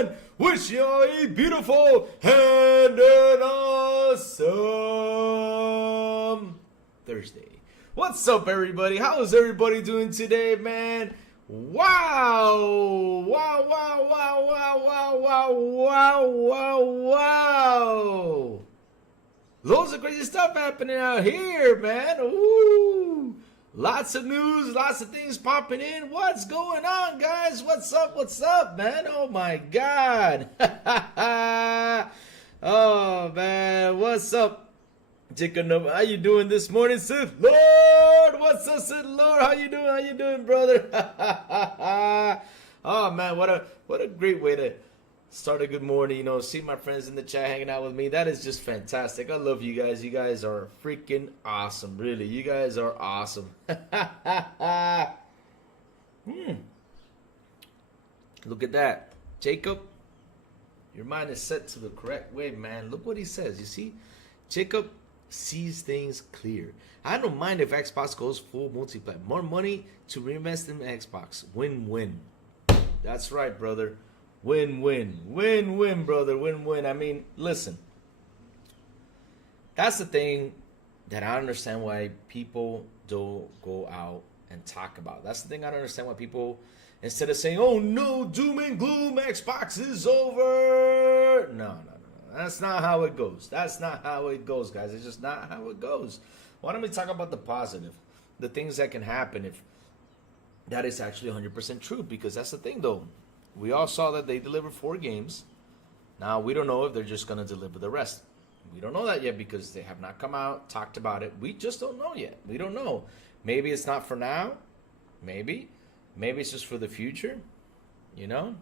everyone. Wish you all a beautiful and an awesome Thursday. What's up, everybody? How is everybody doing today, man? Wow! Wow, wow, wow, wow, wow, wow, wow, wow, wow! Loads of crazy stuff happening out here, man. Ooh! Lots of news, lots of things popping in. What's going on, guys? What's up, man? Oh, my God. Oh, man. What's up? How you doing this morning, Sith Lord? What's up, Sith Lord? How you doing, brother? Oh man, what a great way to start a good morning. You know, see my friends in the chat hanging out with me. That is just fantastic. I love you guys. You guys are freaking awesome. Really, you guys are awesome. Look at that, Jacob. Your mind is set to the correct way, man. Look what he says. You see, Jacob sees things clear. I don't mind if Xbox goes full multiplayer. More money to reinvest in Xbox. Win-win. That's right, brother. Win-win. Win-win, brother. Win-win. I mean, listen. That's the thing that I understand why people don't go out and talk about. That's the thing I don't understand why people, instead of saying, oh no, doom and gloom, Xbox is over. No. That's not how it goes. That's not how it goes, guys. It's just not how it goes. Why don't we talk about the positive? The things that can happen if that is actually 100% true. Because that's the thing, though. We all saw that they delivered 4 games. Now, we don't know if they're just going to deliver the rest. We don't know that yet because they have not come out, talked about it. We just don't know yet. We don't know. Maybe it's not for now. Maybe. Maybe it's just for the future. You know?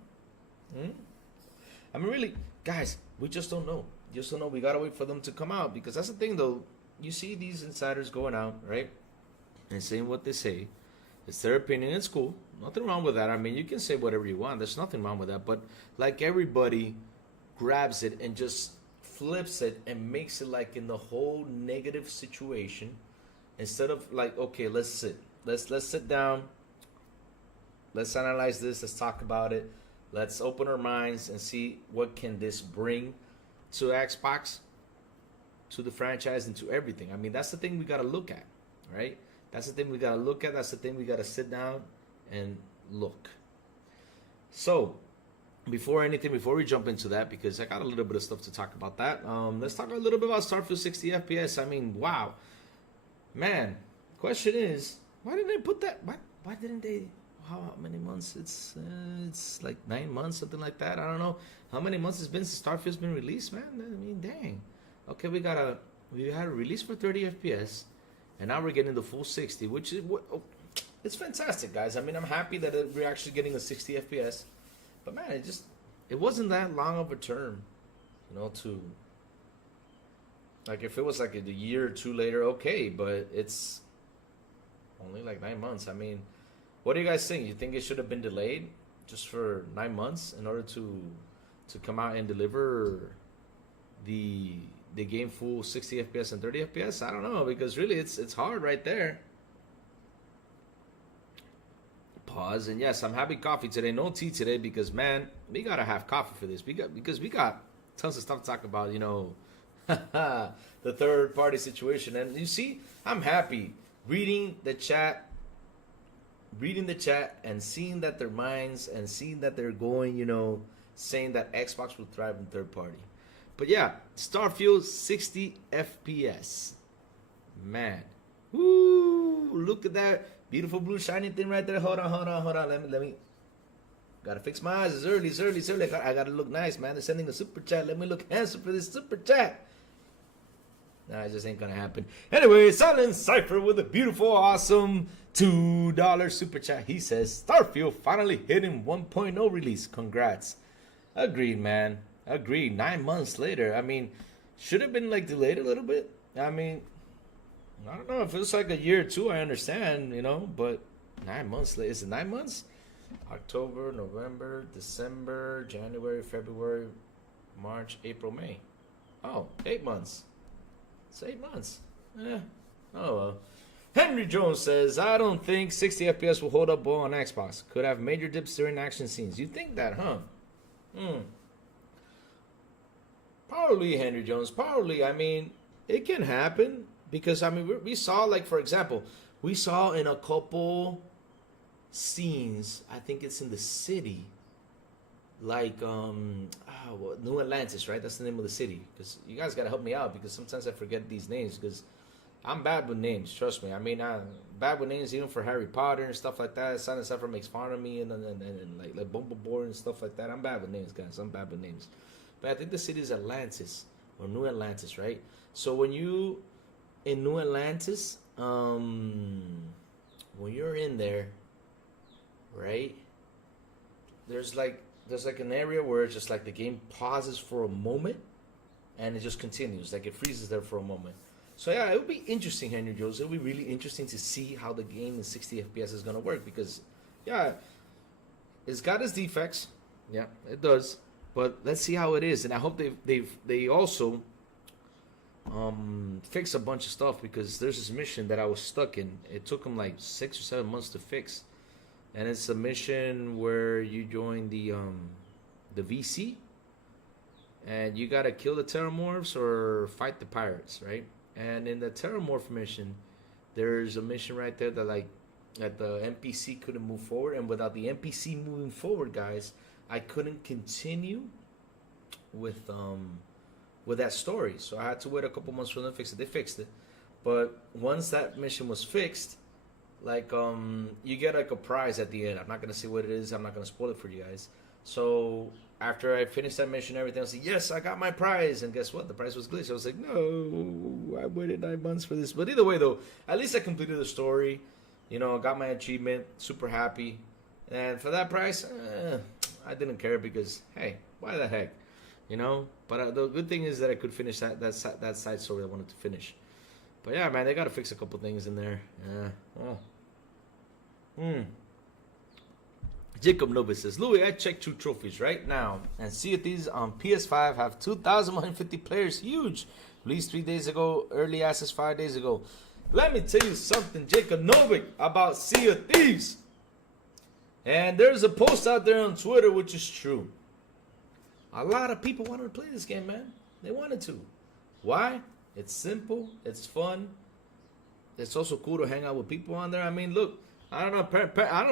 I mean, really, guys, we just don't know. Just don't know. We gotta wait for them to come out because that's the thing, though. You see these insiders going out, right, and saying what they say. It's their opinion. It's cool. Nothing wrong with that. I mean, you can say whatever you want. There's nothing wrong with that. But like everybody grabs it and just flips it and makes it like in the whole negative situation instead of like, okay, let's sit. Let's sit down. Let's analyze this. Let's talk about it. Let's open our minds and see what can this bring to Xbox, to the franchise, and to everything. I mean, that's the thing we got to look at, right? That's the thing we got to look at. That's the thing we got to sit down and look. So, before we jump into that, because I got a little bit of stuff to talk about that, let's talk a little bit about Starfield 60 FPS. I mean, wow. Man, question is, why didn't they put that? Why didn't they? How many months? It's like 9 months, something like that. I don't know how many months it's been since Starfield's been released, man. I mean, dang. Okay, we had a release for 30 FPS, and now we're getting the full 60, which is it's fantastic, guys. I mean, I'm happy that we're actually getting a 60 FPS, but man, it wasn't that long of a term, you know. To like if it was like a year or two later, okay, but it's only like 9 months. I mean. What do you guys think? You think it should have been delayed just for 9 months in order to come out and deliver the game full 60 FPS and 30 FPS? I don't know, because really it's hard right there. Pause. And yes, I'm having coffee today. No tea today because, man, we gotta have coffee for this. Because we got tons of stuff to talk about, you know, the third party situation. And you see, I'm happy reading the chat and seeing that their minds and seeing that they're going, you know, saying that Xbox will thrive in third party. But yeah, Starfield 60 FPS. Man. Woo! Look at that beautiful blue shiny thing right there. Hold on. Let me. Gotta fix my eyes. It's early. I gotta look nice, man. They're sending a super chat. Let me look handsome for this super chat. Nah, it just ain't gonna happen. Anyway, Silent Cypher with a beautiful, awesome $2 super chat. He says, Starfield finally hitting 1.0 release. Congrats. Agreed, man. Agreed. 9 months later. I mean, should have been like delayed a little bit. I mean, I don't know. If it was like a year or two, I understand, you know, but 9 months later. Is it 9 months? October, November, December, January, February, March, April, May. Oh, 8 months. It's 8 months. Oh well. Henry Jones says, I don't think 60 FPS will hold up well on Xbox. Could have major dips during action scenes. You think that, huh? Hmm. Probably Henry Jones. Probably. I mean, it can happen because I mean we saw, like, for example, we saw in a couple scenes. I think it's in the city, like New Atlantis, right? That's the name of the city. Because you guys gotta help me out because sometimes I forget these names because I'm bad with names. Trust me. I mean, I'm bad with names even for Harry Potter and stuff like that. Silent Cypher makes fun of me and like Bumblebore and stuff like that. I'm bad with names, guys. I'm bad with names. But I think the city is Atlantis or New Atlantis, right? So when you in New Atlantis, when you're in there, right? There's like an area where it's just like the game pauses for a moment and it just continues, like it freezes there for a moment. So yeah, it would be interesting, Henry Jones. It would be really interesting to see how the game in 60 FPS is gonna work because, yeah, it's got its defects. Yeah, it does. But let's see how it is, and I hope they also fix a bunch of stuff because there's this mission that I was stuck in. It took them like 6 or 7 months to fix, and it's a mission where you join the VC, and you gotta kill the Terramorphs or fight the pirates, right? And in the Terramorph mission, there's a mission right there that the NPC couldn't move forward, and without the NPC moving forward, guys, I couldn't continue with that story. So I had to wait a couple months for them to fix it. They fixed it, but once that mission was fixed, like you get like a prize at the end. I'm not gonna say what it is. I'm not gonna spoil it for you guys. So after I finished that mission, everything, I was like, yes, I got my prize. And guess what? The prize was glitched. I was like, no, I waited 9 months for this. But either way, though, at least I completed the story. You know, got my achievement. Super happy. And for that price, I didn't care because, hey, why the heck? You know? But the good thing is that I could finish that side story I wanted to finish. But yeah, man, they got to fix a couple things in there. Yeah. Jacob Novus says, Louis, I checked 2 trophies right now, and Sea of Thieves on PS5 have 2,150 players. Huge. Released 3 days ago, early access 5 days ago. Let me tell you something, Jacob Novik, about Sea of Thieves. And there's a post out there on Twitter, which is true. A lot of people wanted to play this game, man. They wanted to. Why? It's simple. It's fun. It's also cool to hang out with people on there. I mean, look, I don't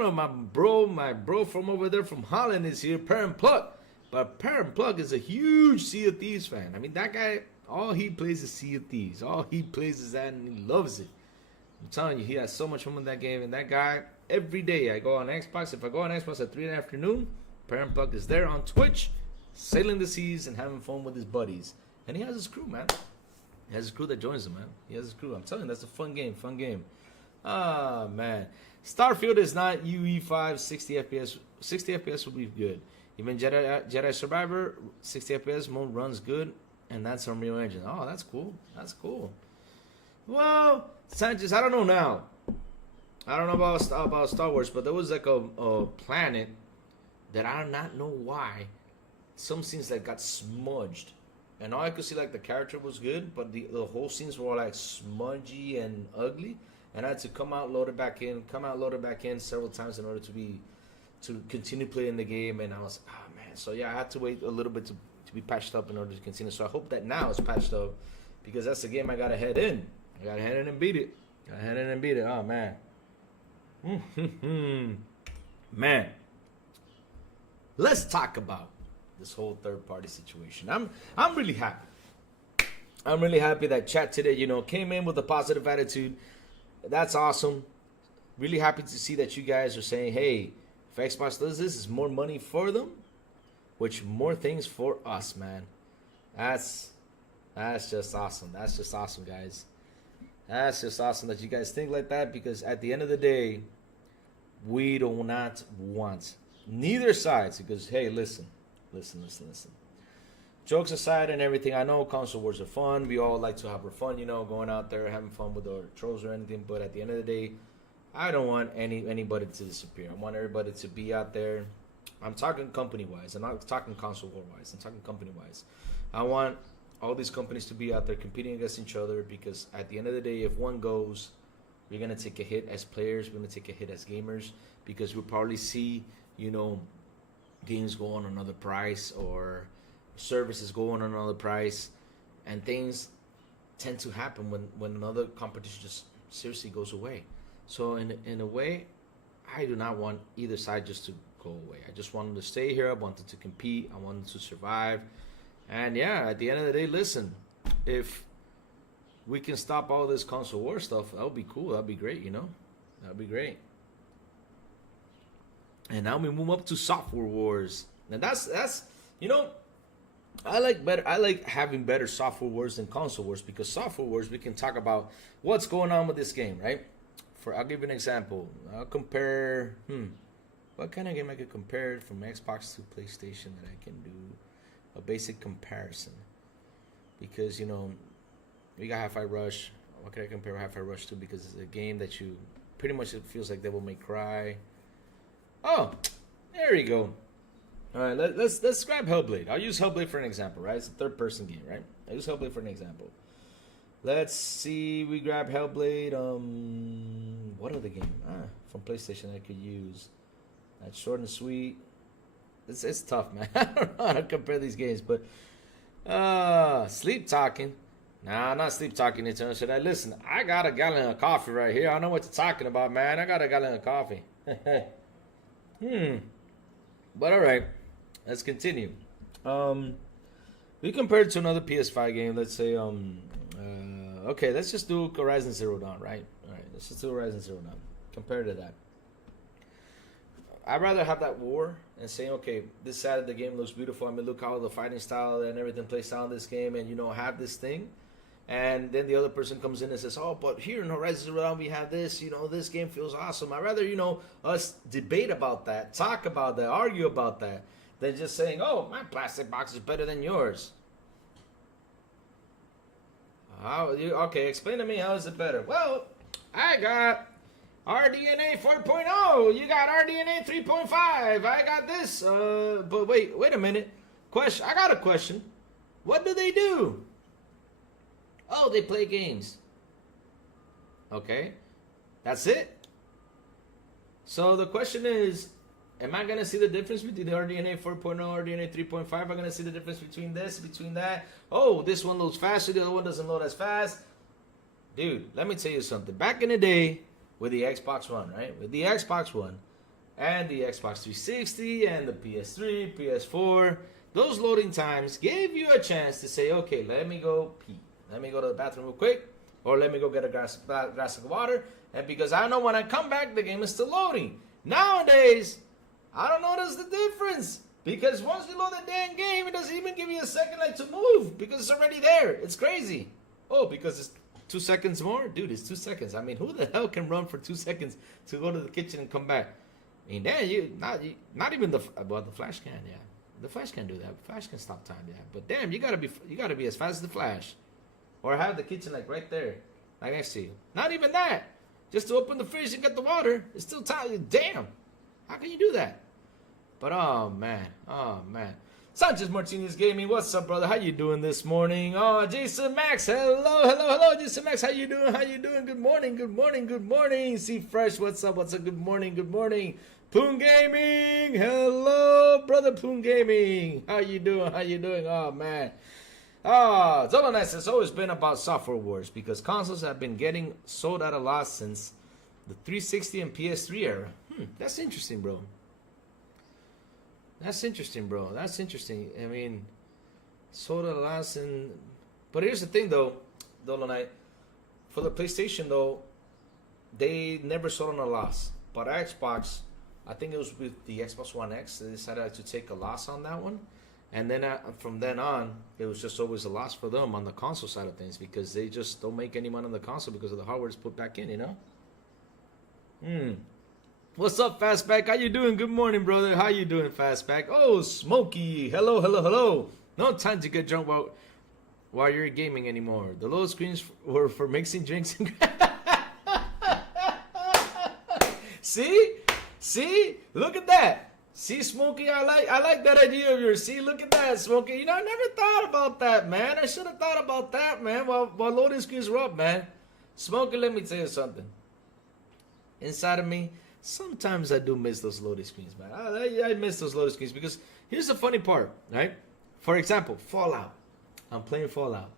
know. My bro from over there from Holland is here, Parent Pluck. But Parent Pluck is a huge Sea of Thieves fan. I mean, that guy, all he plays is Sea of Thieves. All he plays is that, and he loves it. I'm telling you, he has so much fun with that game. And that guy, every day I go on Xbox. If I go on Xbox at 3 in the afternoon, Parent Pluck is there on Twitch, sailing the seas and having fun with his buddies. And he has his crew, man. He has his crew that joins him, man. He has his crew. I'm telling you, that's a fun game. Ah, man. Starfield is not UE5 60 FPS. 60 FPS will be good. Even Jedi Survivor 60 FPS mode runs good, and that's Unreal Engine. Oh, that's cool. That's cool. Well, Sanchez, I don't know now. I don't know about Star Wars, but there was like a planet that I do not know why. Some scenes that got smudged, and all I could see, like, the character was good, but the whole scenes were like smudgy and ugly. And I had to come out, load it back in several times in order to continue playing the game. And I was, man. So yeah, I had to wait a little bit to be patched up in order to continue. So I hope that now it's patched up because that's the game I gotta head in. I gotta head in and beat it. Oh man. Man. Let's talk about this whole third-party situation. I'm really happy. I'm really happy that chat today, came in with a positive attitude. That's awesome. Really happy to see that you guys are saying, hey, if Xbox does this, it's more money for them, which more things for us, man. That's just awesome. That's just awesome, guys. That's just awesome that you guys think like that, because at the end of the day, we do not want neither sides. Because, hey, listen. Jokes aside and everything, I know console wars are fun. We all like to have our fun, going out there, having fun with our trolls or anything. But at the end of the day, I don't want anybody to disappear. I want everybody to be out there. I'm talking company-wise. I'm not talking console war-wise. I'm talking company-wise. I want all these companies to be out there competing against each other, because at the end of the day, if one goes, we're going to take a hit as players. We're going to take a hit as gamers, because we'll probably see, games go on another price or services go on another price, and things tend to happen when another competition just seriously goes away. So in a way, I do not want either side just to go away. I just wanted to stay here. I wanted to compete. I wanted to survive. And yeah, at the end of the day, listen, if we can stop all this console war stuff, that would be cool. That would be great, you know? That would be great. And now we move up to software wars. And that's you know, I like having better software wars than console wars, because software wars we can talk about what's going on with this game, right? I'll give you an example. I'll compare what kind of game I could compare from Xbox to PlayStation that I can do a basic comparison. Because, you know, we got Hi-Fi Rush. What can I compare Hi-Fi Rush to? Because it's a game that you pretty much, it feels like Devil May Cry. Oh, there you go. All right, let's grab Hellblade. I'll use Hellblade for an example, right? It's a third-person game, right? I'll use Hellblade for an example. Let's see. We grab Hellblade. What other game? From PlayStation I could use. That's short and sweet. It's tough, man. I don't know how to compare these games, but Sleep Talking. Nah, not Sleep Talking. International. Listen, I got a gallon of coffee right here. I know what you're talking about, man. I got a gallon of coffee. But all right, let's continue. We compared to another PS5 game. Let's say okay, let's just do Horizon Zero Dawn, right? All right, let's just do Horizon Zero Dawn. Compared to that, I'd rather have that war and saying, okay, this side of the game looks beautiful. I mean, look how the fighting style and everything plays out in this game, and you know, have this thing. And then the other person comes in and says, oh, but here in Horizon Zero Dawn we have this, you know, this game feels awesome. I'd rather, you know, us debate about that, talk about that, argue about that, than just saying, oh, my plastic box is better than yours. Okay, explain to me, how is it better? Well, I got RDNA 4.0. You got RDNA 3.5. I got this. But wait a minute. I got a question. What do they do? Oh, they play games. Okay, that's it. So the question is, am I going to see the difference between the RDNA 4.0, RDNA 3.5? I'm going to see the difference between this, between that. Oh, this one loads faster, the other one doesn't load as fast. Dude, let me tell you something. Back in the day, with the Xbox One, right? With the Xbox One and the Xbox 360 and the PS3, PS4, those loading times gave you a chance to say, okay, let me go pee. Let me go to the bathroom real quick, or let me go get a glass of water. And because I know when I come back, the game is still loading. Nowadays, I don't notice the difference, because once you load the damn game, it doesn't even give you a second like to move, because it's already there. It's crazy. Oh, because it's 2 seconds more? Dude, it's 2 seconds. I mean, who the hell can run for 2 seconds to go to the kitchen and come back? I mean, damn, not even the Flash can, yeah. The Flash can do that. Flash can stop time, yeah. But damn, you gotta be as fast as the Flash. Or have the kitchen like right there, like next to you. Not even that. Just to open the fridge and get the water. It's still time. Damn. How can you do that? But oh man. Sanchez Martinez Gaming, what's up, brother? How you doing this morning? Oh, Jason Max, hello, Jason Max, how you doing? Good morning. See Fresh, what's up? Good morning. Plume Gaming, hello, brother Plume Gaming. How you doing? Oh man. Zolonis has always been about software wars, because consoles have been getting sold at a loss since the 360 and PS3 era. That's interesting, bro. That's interesting. I mean, sold at a loss, but here's the thing, though, Dolonite. For the PlayStation, though, they never sold on a loss. But Xbox, I think it was with the Xbox One X, they decided to take a loss on that one. And then from then on, it was just always a loss for them on the console side of things, because they just don't make any money on the console because of the hardware it's put back in, you know? What's up, Fastback? How you doing? Good morning, brother. How you doing, Fastback? Oh, Smokey. Hello. No time to get drunk while you're gaming anymore. The load screens were for mixing drinks. See? Look at that. See, Smokey, I like that idea of yours. See, look at that, Smokey. You know, I never thought about that, man. I should have thought about that, man, while loading screens were up, man. Smokey, let me tell you something. Inside of me, Sometimes I do miss those loading screens, man. I miss those loading screens because here's the funny part, right? For example, Fallout. I'm playing Fallout.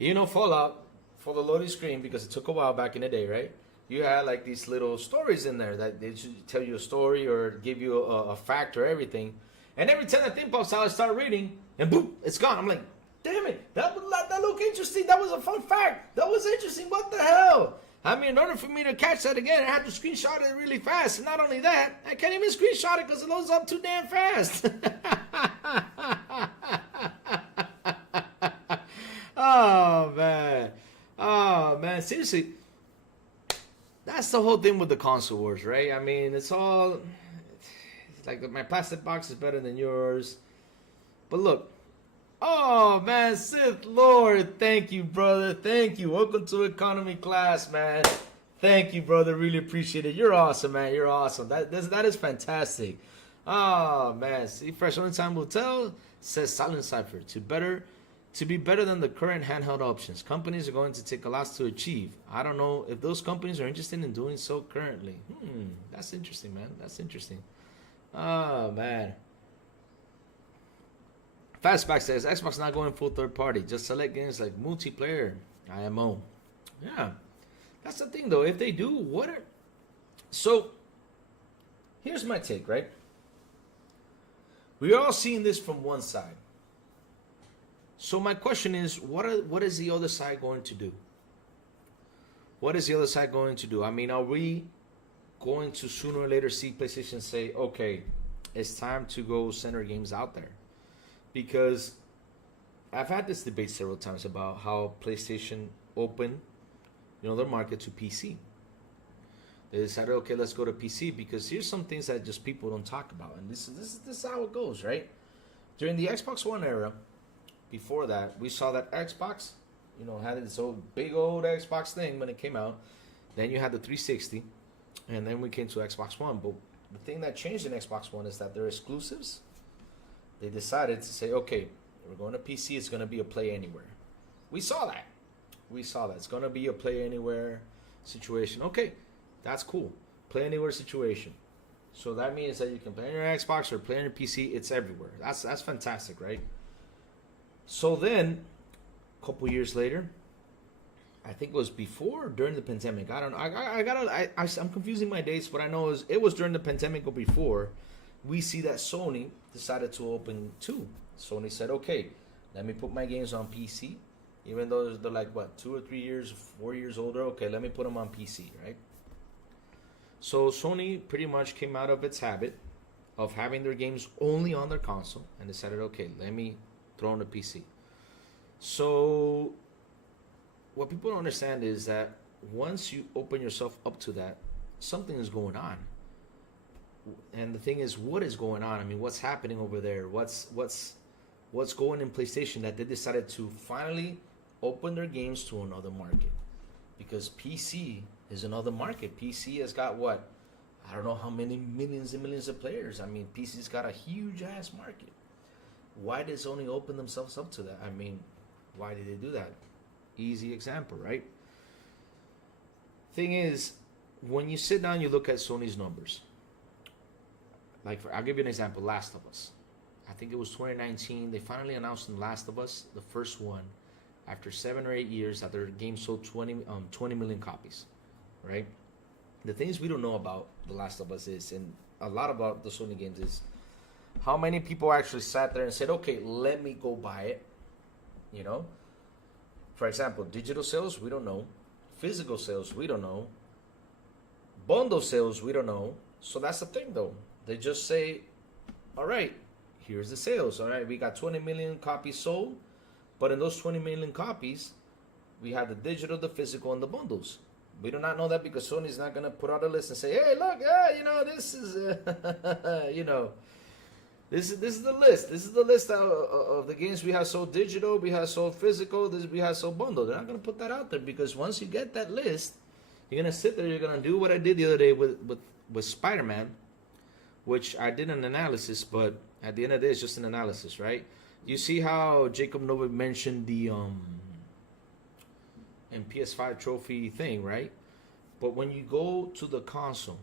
You know, Fallout, for the loading screen, because it took a while back in the day, right? You had like these little stories in there that they should tell you a story or give you a fact or everything. And every time that thing pops out, I start reading, and boom, it's gone. I'm like, damn it, that looked interesting. That was a fun fact. That was interesting. What the hell? I mean, in order for me to catch that again, I had to screenshot it really fast. And not only that, I can't even screenshot it because it loads up too damn fast. Oh, man. Oh, man. Seriously, that's the whole thing with the console wars, right? I mean, it's like my plastic box is better than yours. But look. Oh, man, Sith Lord, thank you, brother. Thank you. Welcome to economy class, man. Thank you, brother. Really appreciate it. You're awesome, man. You're awesome. That is fantastic. Oh, man. See, fresh only time will tell, says Silent Cypher. To be better than the current handheld options. Companies are going to take a lot to achieve. I don't know if those companies are interested in doing so currently. That's interesting, man. That's interesting. Oh, man. Fastback says Xbox not going full third party, just select games like multiplayer, IMO. Yeah, that's the thing though. If they do, so here's my take, right? We're all seeing this from one side. So my question is, what is the other side going to do? What is the other side going to do? I mean, are we going to sooner or later see PlayStation say, okay, it's time to go send our games out there? Because I've had this debate several times about how PlayStation opened, their market to PC. They decided, okay, let's go to PC because here's some things that just people don't talk about, and this is how it goes, right? During the Xbox One era, before that, we saw that Xbox, had this old big old Xbox thing when it came out. Then you had the 360, and then we came to Xbox One. But the thing that changed in Xbox One is that their exclusives. They decided to say, okay, we're going to PC. It's going to be a play anywhere. We saw that. It's going to be a play anywhere situation. Okay, that's cool. Play anywhere situation. So that means that you can play on your Xbox or play on your PC. It's everywhere. That's fantastic, right? So then, a couple years later, I think it was before or during the pandemic. I don't know. I'm confusing my dates, but I know it was during the pandemic or before. We see that Sony decided to open too. Sony said, okay, let me put my games on PC. Even though they're like, 2 or 3 years, 4 years older. Okay, let me put them on PC, right? So Sony pretty much came out of its habit of having their games only on their console and decided, okay, let me throw on the PC. So what people don't understand is that once you open yourself up to that, something is going on. And the thing is, what is going on? I mean, what's happening over there? What's going in PlayStation that they decided to finally open their games to another market? Because PC is another market. PC has got I don't know how many millions and millions of players. I mean, PC's got a huge ass market. Why did Sony open themselves up to that? I mean, why did they do that? Easy example, right? Thing is, when you sit down, you look at Sony's numbers. I'll give you an example, Last of Us. I think it was 2019. They finally announced in Last of Us, the first one, after 7 or 8 years, that their game sold 20 million copies, right? The things we don't know about The Last of Us is, and a lot about the Sony games is, how many people actually sat there and said, okay, let me go buy it, For example, digital sales, we don't know. Physical sales, we don't know. Bundle sales, we don't know. So that's the thing, though. They just say, all right, here's the sales. All right, we got 20 million copies sold. But in those 20 million copies, we have the digital, the physical, and the bundles. We do not know that because Sony's not going to put out a list and say, hey, look, this is, this is the list. This is the list of the games we have sold digital, we have sold physical, we have sold bundle. They're not going to put that out there because once you get that list, you're going to sit there, you're going to do what I did the other day with Spider-Man, which I did an analysis, but at the end of the day, it's just an analysis, right? You see how Jacob Novak mentioned the in PS5 trophy thing, right? But when you go to the console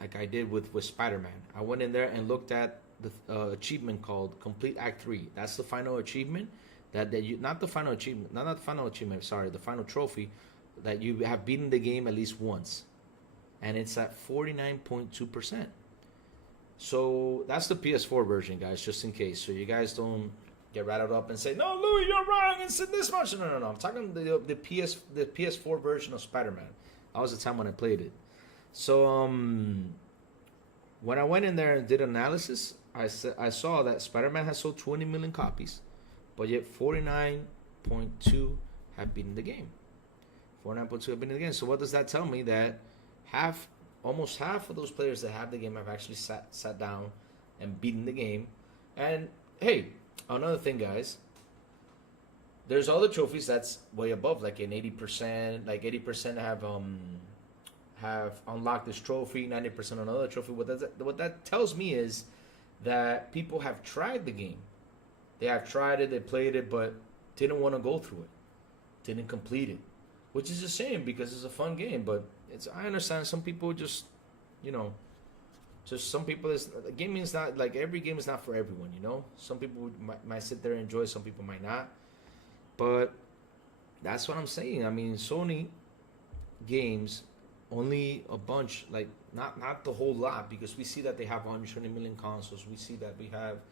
like I did with Spider-Man. I went in there and looked at the achievement called Complete Act 3. That's the final achievement that you, not the final achievement, not the final achievement, sorry, the final trophy, that you have beaten the game at least once. And it's at 49.2%. So that's the PS4 version, guys, just in case. So you guys don't get rattled up and say, no, Louis, you're wrong, it's this much. No. I'm talking the PS4 version of Spider-Man. That was the time when I played it. So when I went in there and did analysis, I saw that Spider-Man has sold 20 million copies, but yet 49.2 have beaten the game. 49.2 have been in the game. So what does that tell me? That almost half of those players that have the game have actually sat down and beaten the game. And hey, another thing, guys, there's other trophies that's way above, like an 80%. Like 80% have unlocked this trophy, 90% another trophy. What that tells me is that people have tried the game. They have tried it, they played it, but didn't want to go through it, didn't complete it, which is a shame because it's a fun game. But I understand some people just some people, gaming is not like, every game is not for everyone, Some people might sit there and enjoy, some people might not. But that's what I'm saying. I mean, Sony games, only a bunch, like not the whole lot, because we see that they have 120 million consoles. We see that we have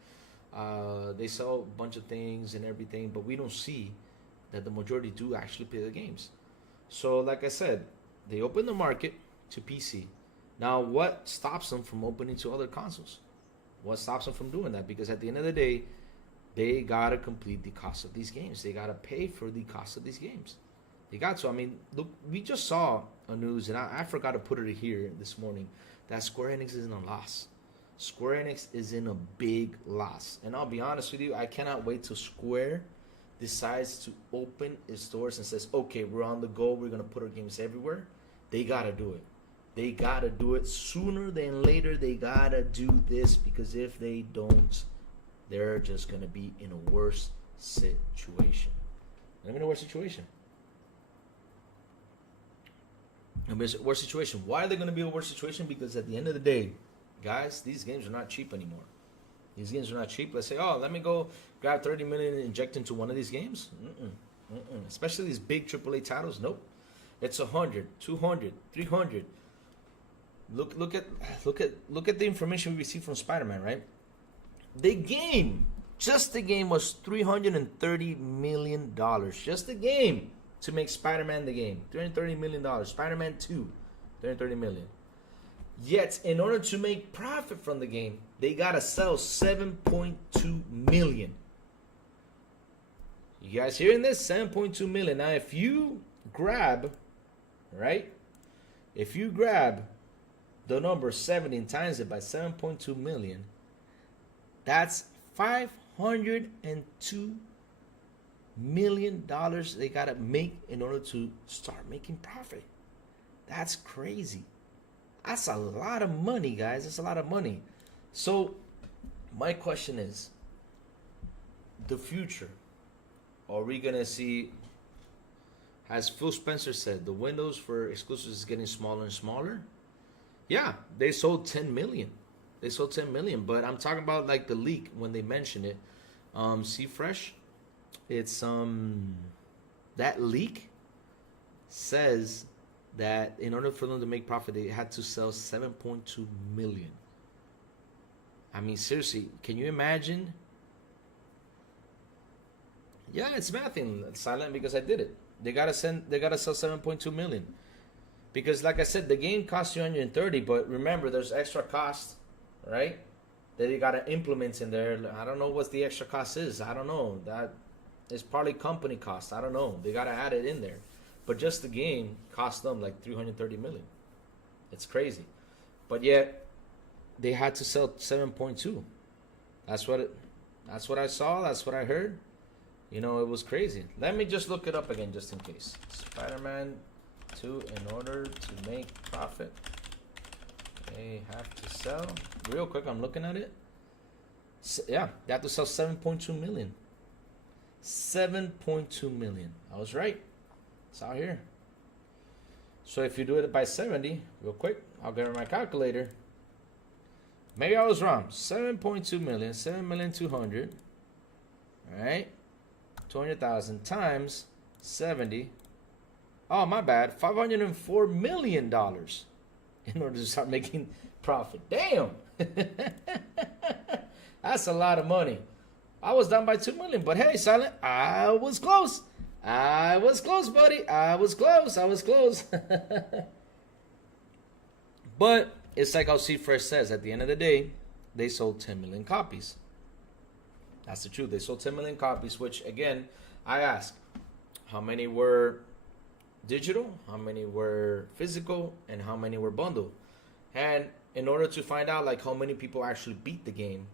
they sell a bunch of things and everything, but we don't see that the majority do actually play the games. So like I said, they open the market to PC. Now, what stops them from opening to other consoles? What stops them from doing that? Because at the end of the day, they gotta complete the cost of these games. They gotta pay for the cost of these games. They got to. I mean, look, we just saw a news, and I forgot to put it here this morning, that Square Enix is in a loss. Square Enix is in a big loss. And I'll be honest with you, I cannot wait till Square decides to open its doors and says, okay, we're on the go, we're going to put our games everywhere. They got to do it. They got to do it sooner than later. They got to do this, because if they don't, they're just going to be in a worse situation. I'm in a worse situation. Worse situation. Why are they going to be a worse situation? Because at the end of the day, guys, these games are not cheap anymore. These games are not cheap. Let's say, oh, let me go grab 30 million and inject into one of these games. Especially these big AAA titles. Nope. It's 100, 200, 300. Look at the information we received from Spider-Man, right? Just the game was $330 million. Just the game. To make Spider-Man the game, $330 million. Spider-Man 2, $330 million. Yet, in order to make profit from the game, they gotta sell 7.2 million. You guys hearing this? 7.2 million. Now, if you grab, right? If you grab the number 70 and times it by 7.2 million, that's $502 million they gotta make in order to start making profit. That's crazy. That's a lot of money, guys. That's a lot of money. So my question is, the future, are we gonna see, as Phil Spencer said, the windows for exclusives is getting smaller and smaller? Yeah, they sold 10 million. They sold 10 million, but I'm talking about like the leak when they mentioned it. See Fresh, it's that leak says that in order for them to make profit, they had to sell 7.2 million. I mean, seriously, can you imagine? Yeah, it's mathing. It's silent because I did it. They gotta sell 7.2 million. Because like I said, the game costs you 130, but remember there's extra cost, right? That you gotta implement in there. I don't know what the extra cost is. I don't know. That is probably company cost. I don't know. They gotta add it in there. But just the game cost them like 330 million. It's crazy. But yet they had to sell 7.2. That's what I saw, that's what I heard. You know, it was crazy. Let me just look it up again just in case. Spider-Man 2, in order to make profit, they have to sell, real quick, I'm looking at it. Yeah, they have to sell 7.2 million. 7.2 million. I was right. It's out here. So if you do it by 70, real quick, I'll get my calculator. Maybe I was wrong. 7.2 million, 7,200,000. All right, 200,000 times 70. Oh, my bad. $504 million in order to start making profit. Damn. That's a lot of money. I was down by 2 million, but hey, Silent, I was close. I was close, buddy. I was close. I was close. But it's like how Cypher says, at the end of the day, they sold 10 million copies. That's the truth. They sold 10 million copies, which, again, I ask, how many were digital, how many were physical, and how many were bundled? And in order to find out like how many people actually beat the game,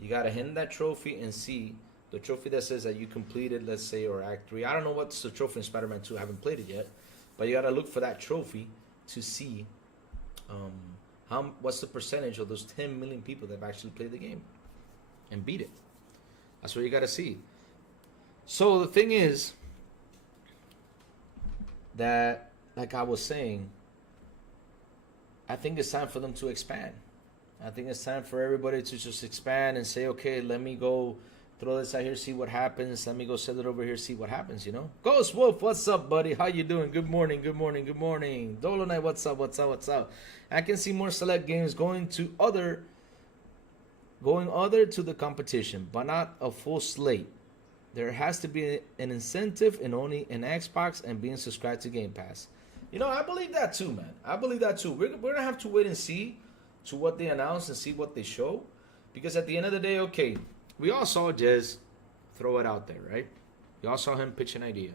you got to hand that trophy and see the trophy that says that you completed, let's say, or Act 3. I don't know what's the trophy in Spider-Man 2. I haven't played it yet. But you got to look for that trophy to see what's the percentage of those 10 million people that have actually played the game and beat it. That's what you got to see. So the thing is that, like I was saying, I think it's time for them to expand. I think it's time for everybody to just expand and say, okay, let me go throw this out here, see what happens. Let me go sell it over here, see what happens, you know? Ghost Wolf, what's up, buddy? How you doing? Good morning, good morning, good morning. Dolonite, what's up, what's up, what's up? I can see more select games going other to the competition, but not a full slate. There has to be an incentive in owning an Xbox and being subscribed to Game Pass. You know, I believe that too, man. I believe that too. We're going to have to wait and see to what they announce and see what they show. Because at the end of the day, okay, we all saw Jez throw it out there, right? We all saw him pitch an idea.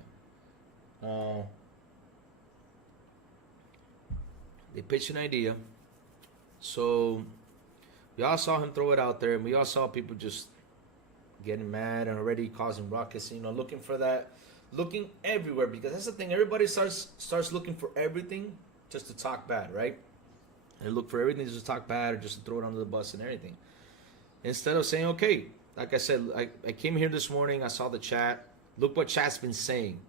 They pitched an idea. So we all saw him throw it out there, and we all saw people just getting mad and already causing ruckus, you know, looking for that, looking everywhere, because that's the thing. Everybody starts looking for everything just to talk bad, right? They look for everything just to talk bad or just to throw it under the bus and everything. Instead of saying, okay, like I said, I came here this morning, I saw the chat. Look what chat's been saying.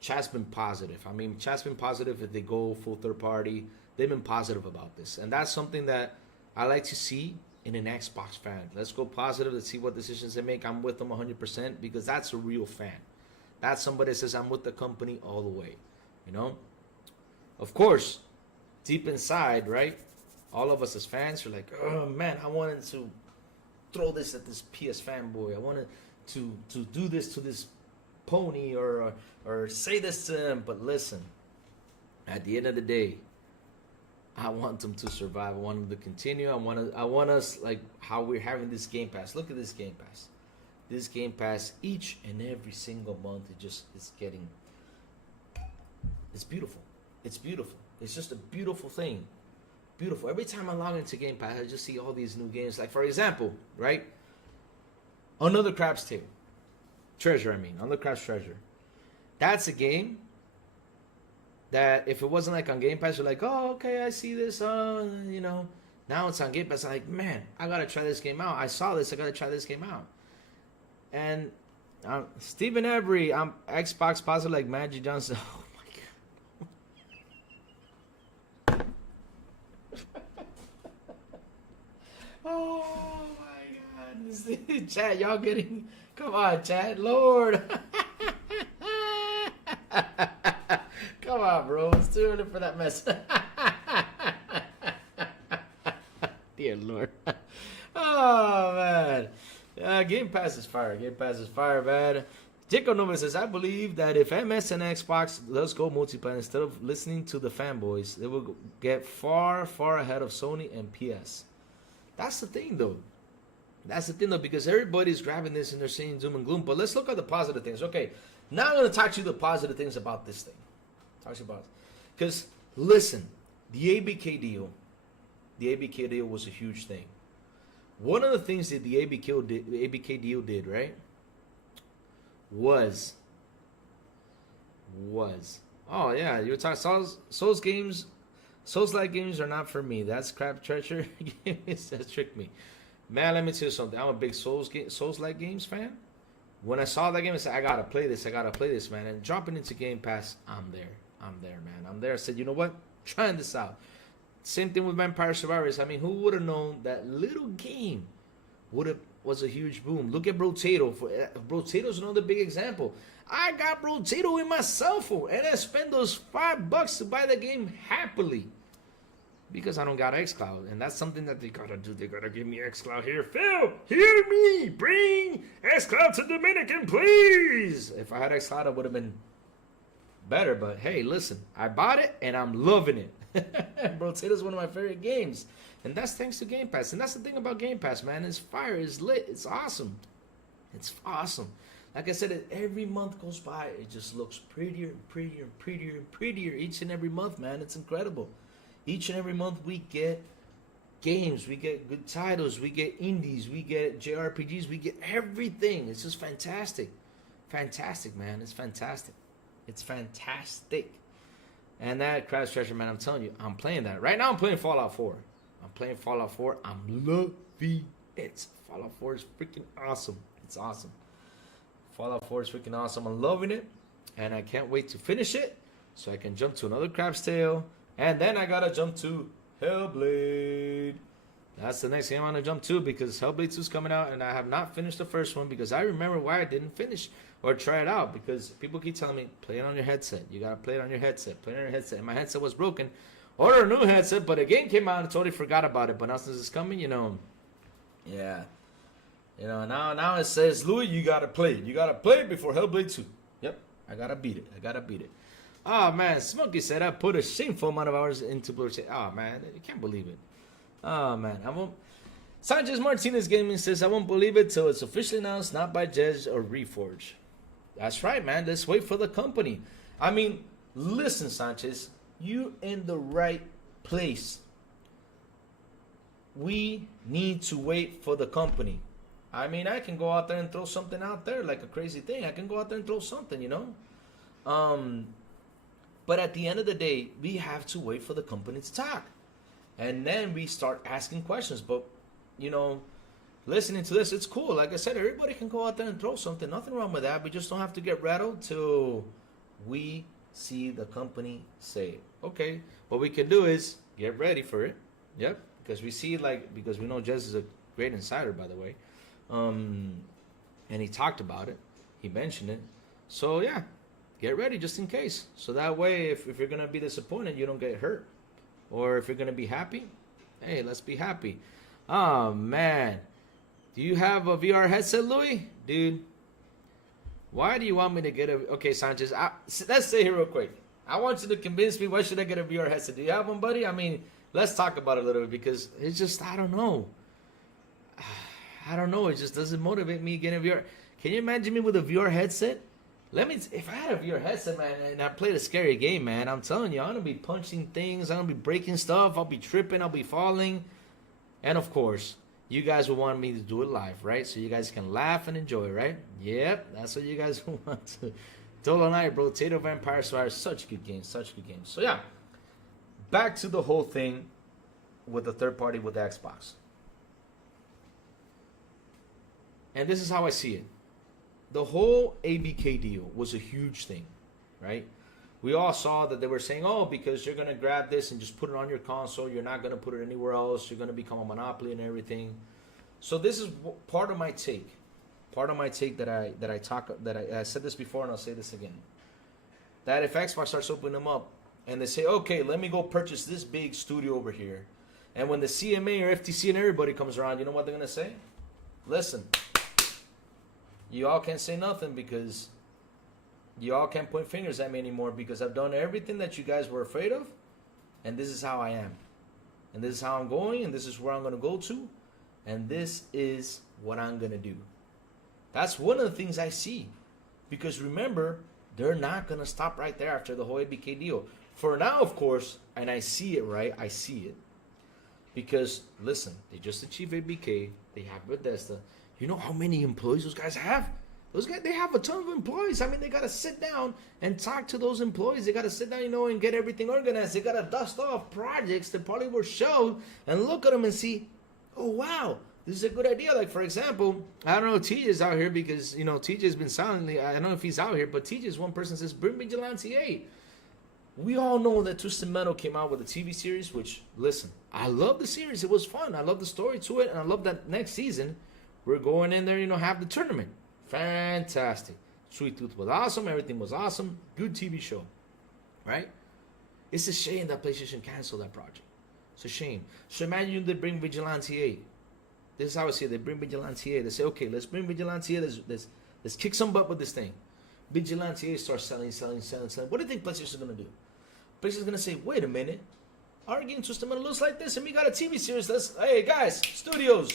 Chat's been positive. I mean, chat's been positive if they go full third party. They've been positive about this. And that's something that I like to see in an Xbox fan. Let's go positive. Let's see what decisions they make. I'm with them 100% because that's a real fan. That's somebody that says, I'm with the company all the way. You know? Of course, deep inside, right? All of us as fans are like, oh, man, I wanted to throw this at this PS fanboy. I wanted to do this to this pony or say this to him. But listen, at the end of the day, I want them to survive. I want them to continue. I want us like how we're having this Game Pass. Look at this Game Pass. This Game Pass each and every single month, it's getting. It's beautiful. It's beautiful. It's just a beautiful thing. Beautiful. Every time I log into Game Pass, I just see all these new games. Like, for example, right? Another Crab's Tale. Another Crab's Treasure. That's a game that if it wasn't like on Game Pass, you're like, oh, okay, I see this, you know. Now it's on Game Pass. I'm like, man, I got to try this game out. I saw this. I got to try this game out. And Stephen Avery, I'm Xbox positive like Magic Johnson. Oh my God. Chat, y'all getting. Come on, chat. Lord. Come on, bro. It's too early for that mess. Dear Lord. Oh, man. Game Pass is fire. Game Pass is fire, man. Jacob Nova says, I believe that if MS and Xbox does go multiplayer instead of listening to the fanboys, they will get far, far ahead of Sony and PS. That's the thing, though. That's the thing, though, because everybody's grabbing this and they're saying doom and gloom. But let's look at the positive things. Okay, now I'm going to talk to you the positive things about this thing. Talk to you about it. Because, listen, the ABK deal was a huge thing. One of the things that the ABK deal did, right, was, oh, yeah, you were talking, Souls-like games are not for me. That's crap treasure games that tricked me. Man, let me tell you something. I'm a big Souls-like games fan. When I saw that game, I said, I gotta play this, man. And dropping into Game Pass, I'm there, man. I'm there. I said, you know what? Trying this out. Same thing with Vampire Survivors. I mean, who would have known that little game was a huge boom? Look at Brotato. Brotato's another big example. I got Brotato in my cell phone, and I spent those $5 to buy the game happily because I don't got xCloud, and that's something that they gotta do. They gotta give me xCloud here. Phil, hear me. Bring xCloud to Dominican, please. If I had xCloud, it would have been better. But hey, listen, I bought it, and I'm loving it. Brotato's one of my favorite games, and that's thanks to Game Pass. And that's the thing about Game Pass, man. It's fire, it's lit, it's awesome. It's awesome. Like I said, every month goes by, it just looks prettier and prettier and prettier and prettier each and every month, man. It's incredible. Each and every month we get games, we get good titles, we get indies, we get JRPGs, we get everything. It's just fantastic. Fantastic, man. It's fantastic. It's fantastic. And that Crash Treasure, man, I'm telling you, I'm playing that. Right now I'm playing Fallout 4. I'm playing Fallout 4. I'm loving it. Fallout 4 is freaking awesome. It's awesome. Fallout 4 is freaking awesome. I'm loving it. And I can't wait to finish it so I can jump to another Crab's Tale. And then I gotta jump to Hellblade. That's the next game I'm gonna jump to because Hellblade 2 is coming out, and I have not finished the first one because I remember why I didn't finish or try it out, because people keep telling me, play it on your headset. You gotta play it on your headset. Play it on your headset. And my headset was broken. Order a new headset, but the game came out and I totally forgot about it. But now since it's coming, yeah. Now it says, Louis, you gotta play it. You gotta play it before Hellblade 2. Yep, I gotta beat it. Oh man, Smokey said I put a shameful amount of hours into Blue Shade. Oh man, you can't believe it. Oh man, I won't. Sanchez Martinez Gaming says I won't believe it till it's officially announced, not by Jez or Reforge. That's right, man. Let's wait for the company. I mean, listen, Sanchez, you in the right place. We need to wait for the company. I mean, I can go out there and throw something out there like a crazy thing. I can go out there and throw something, But at the end of the day, we have to wait for the company to talk. And then we start asking questions. But, listening to this, it's cool. Like I said, everybody can go out there and throw something. Nothing wrong with that. We just don't have to get rattled till we see the company say it. Okay, what we can do is get ready for it. Yep, because because we know Jez is a great insider, by the way. And he talked about it. He mentioned it. So, yeah. Get ready just in case. So that way, if you're going to be disappointed, you don't get hurt. Or if you're going to be happy, hey, let's be happy. Oh, man. Do you have a VR headset, Louis? Dude, why do you want me to get a... Okay, Sanchez, let's stay here real quick. I want you to convince me, why should I get a VR headset? Do you have one, buddy? I mean, let's talk about it a little bit because it's just, I don't know. It just doesn't motivate me getting a VR. Can you imagine me with a VR headset? If I had a VR headset, man, and I played a scary game, man, I'm telling you, I'm going to be punching things, I'm going to be breaking stuff, I'll be tripping, I'll be falling. And of course, you guys will want me to do it live, right? So you guys can laugh and enjoy, right? Yep, that's what you guys want to. Total Night, bro, Tato Vampire Survivor, such good games. So yeah, back to the whole thing with the third party with the Xbox. And this is how I see it. The whole ABK deal was a huge thing, right? We all saw that they were saying, oh, because you're going to grab this and just put it on your console, you're not going to put it anywhere else, you're going to become a monopoly and everything. So this is part of my take. Part of my take that I said this before and I'll say this again. That if Xbox starts opening them up and they say, okay, let me go purchase this big studio over here. And when the CMA or FTC and everybody comes around, you know what they're going to say? Listen. You all can't say nothing because you all can't point fingers at me anymore because I've done everything that you guys were afraid of, and this is how I am. And this is how I'm going, and this is where I'm going to go to, and this is what I'm going to do. That's one of the things I see. Because remember, they're not going to stop right there after the whole ABK deal. For now, of course, and I see it, right? I see it. Because, listen, they just achieved ABK. They have Bethesda. You know how many employees those guys have? Those guys, they have a ton of employees. I mean, they got to sit down and talk to those employees. They got to sit down, and get everything organized. They got to dust off projects that probably were showed and look at them and see, oh, wow, this is a good idea. Like, for example, I don't know if TJ is out here because, TJ has been silently. I don't know if he's out here, but TJ is one person that says, bring Vigilante 8. We all know that Twisted Metal came out with a TV series, which, listen, I love the series. It was fun. I love the story to it, and I love that next season we're going in there, have the tournament. Fantastic. Sweet Tooth was awesome. Everything was awesome. Good TV show, right? It's a shame that PlayStation canceled that project. It's a shame. So imagine they bring Vigilante 8. This is how I see it. They bring Vigilante 8. They say, okay, let's bring Vigilante 8. Let's kick some butt with this thing. Vigilante 8 starts selling. What do you think PlayStation is going to do? PlayStation is going to say, wait a minute. Our game Twisted Metal looks like this, and we got a TV series. Hey, guys, studios,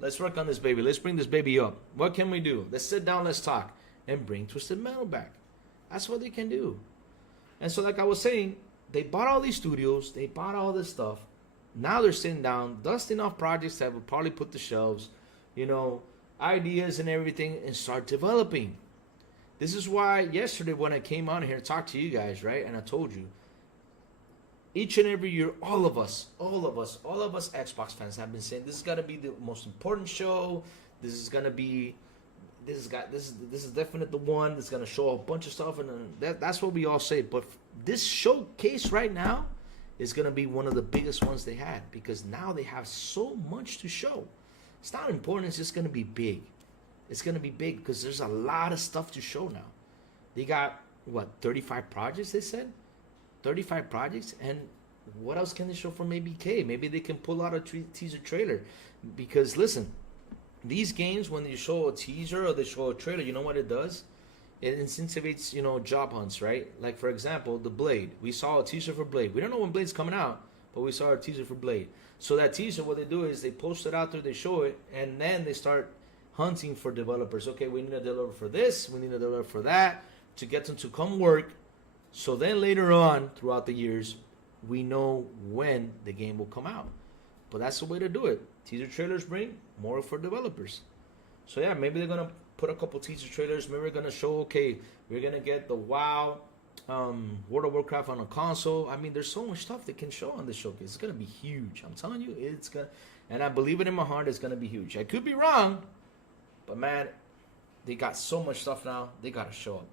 let's work on this baby. Let's bring this baby up. What can we do? Let's sit down, let's talk, and bring Twisted Metal back. That's what they can do. And so, like I was saying, they bought all these studios. They bought all this stuff. Now they're sitting down, dusting off projects that will probably put the shelves, ideas and everything, and start developing. This is why yesterday when I came on here to talk to you guys, right, and I told you, each and every year, all of us Xbox fans have been saying this is gonna be the most important show. This is definitely the one that's gonna show a bunch of stuff, and that's what we all say. But this showcase right now is gonna be one of the biggest ones they had, because now they have so much to show. It's not important. It's just gonna be big. It's gonna be big because there's a lot of stuff to show now. They got 35 projects. They said 35 projects, and what else can they show from ABK? Maybe they can pull out a teaser trailer, because listen, these games, when you show a teaser or they show a trailer, you know what it does? It incentivates, job hunts, right? Like, for example, the Blade. We saw a teaser for Blade. We don't know when Blade's coming out, but we saw a teaser for Blade. So that teaser, what they do is they post it out there, they show it, and then they start hunting for developers. Okay, we need a developer for this, we need a developer for that, to get them to come work. So then later on, throughout the years, we know when the game will come out. But that's the way to do it. Teaser trailers bring more for developers. So yeah, maybe they're going to put a couple teaser trailers. Maybe we're going to show, okay, we're going to get the WoW, World of Warcraft on a console. I mean, there's so much stuff they can show on this showcase. It's going to be huge. I'm telling you, it's going to, and I believe it in my heart, it's going to be huge. I could be wrong, but man, they got so much stuff now. They got to show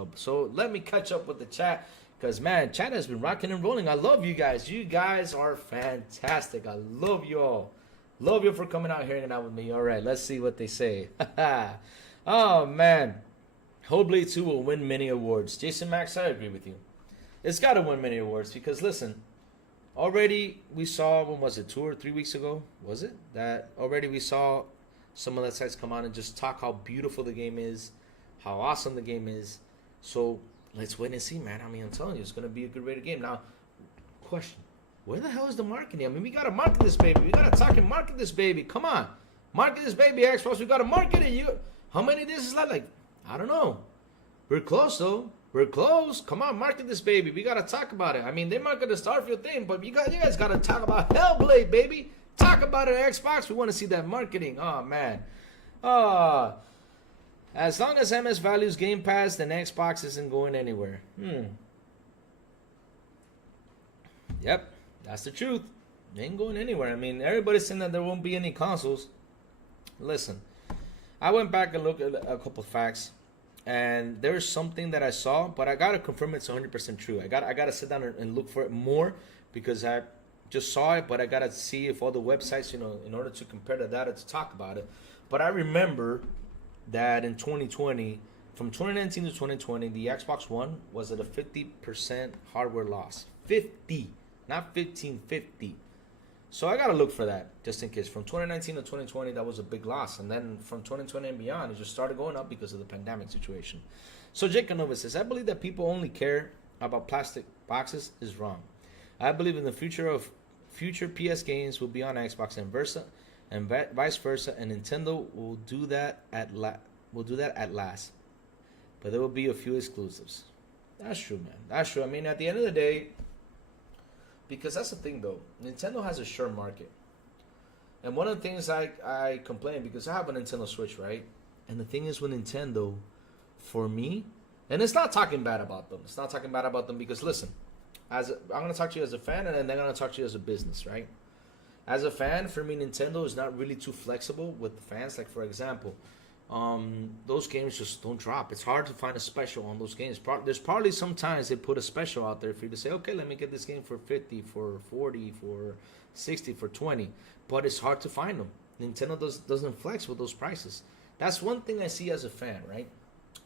up. So let me catch up with the chat, because, man, chat has been rocking and rolling. I love you guys. You guys are fantastic. I love you all. Love you for coming out here and hanging out with me. All right, let's see what they say. Oh, man. Hellblade 2 will win many awards. Jason Max, I agree with you. It's got to win many awards because, listen, already we saw, when was it, 2 or 3 weeks ago, was it? That already we saw some of the sites come on and just talk how beautiful the game is, how awesome the game is. So let's wait and see, man. I mean, I'm telling you, it's going to be a good rated game. Now, question, where the hell is the marketing? I mean, we got to market this baby. We got to talk and market this baby. Come on. Market this baby, Xbox. We got to market it. How many days is that? Like, I don't know. We're close, though. We're close. Come on, market this baby. We got to talk about it. I mean, they market the Starfield thing, but you guys got to talk about Hellblade, baby. Talk about it, Xbox. We want to see that marketing. Oh, man. As long as MS values Game Pass, then Xbox isn't going anywhere. Yep, that's the truth. They ain't going anywhere. I mean, everybody's saying that there won't be any consoles. Listen, I went back and looked at a couple of facts, and there's something that I saw, but I gotta confirm it's 100% true. I gotta sit down and look for it more, because I just saw it, but I gotta see if all the websites, in order to compare the data to talk about it. But I remember that in 2020, from 2019 to 2020, the Xbox One was at a 50% hardware loss. 50, not 15, 50. So I gotta look for that, just in case. From 2019 to 2020, that was a big loss. And then from 2020 and beyond, it just started going up because of the pandemic situation. So Jake Canova says, I believe that people only care about plastic boxes is wrong. I believe in the future PS games will be on Xbox and vice versa, and Nintendo will do that at last. But there will be a few exclusives. That's true, man. That's true. I mean, at the end of the day, because that's the thing, though. Nintendo has a sure market. And one of the things I complain, because I have a Nintendo Switch, right? And the thing is with Nintendo, for me, and it's not talking bad about them. It's not talking bad about them because, listen, I'm going to talk to you as a fan, and then they're going to talk to you as a business, right? As a fan, for me, Nintendo is not really too flexible with the fans. Like, for example, those games just don't drop. It's hard to find a special on those games. There's probably sometimes they put a special out there for you to say, okay, let me get this game for 50, for 40, for 60, for 20. But it's hard to find them. Nintendo doesn't flex with those prices. That's one thing I see as a fan, right?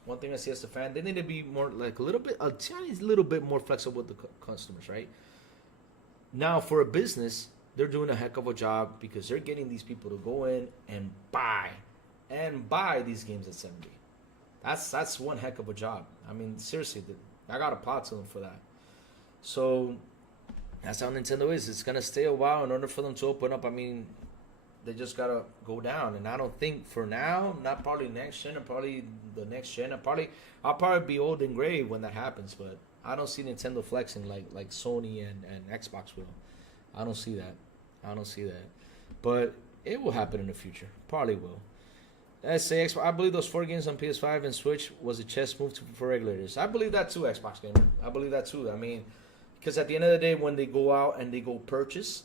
One thing I see as a fan, they need to be more like a tiny little bit more flexible with the customers, right? Now, for a business, they're doing a heck of a job because they're getting these people to go in and buy these games at 70. That's one heck of a job. I mean, seriously, I got to applaud to them for that. So that's how Nintendo is. It's gonna stay a while in order for them to open up. I mean, they just gotta go down, and I don't think for now, not probably next gen, or probably the next gen. I'll probably be old and gray when that happens, but I don't see Nintendo flexing like Sony and Xbox will. I don't see that. But it will happen in the future. Probably will. Let's say Xbox. I believe those 4 games on PS5 and Switch was a chess move for regulators. I believe that too, Xbox gamer. I believe that too. I mean, because at the end of the day, when they go out and they go purchase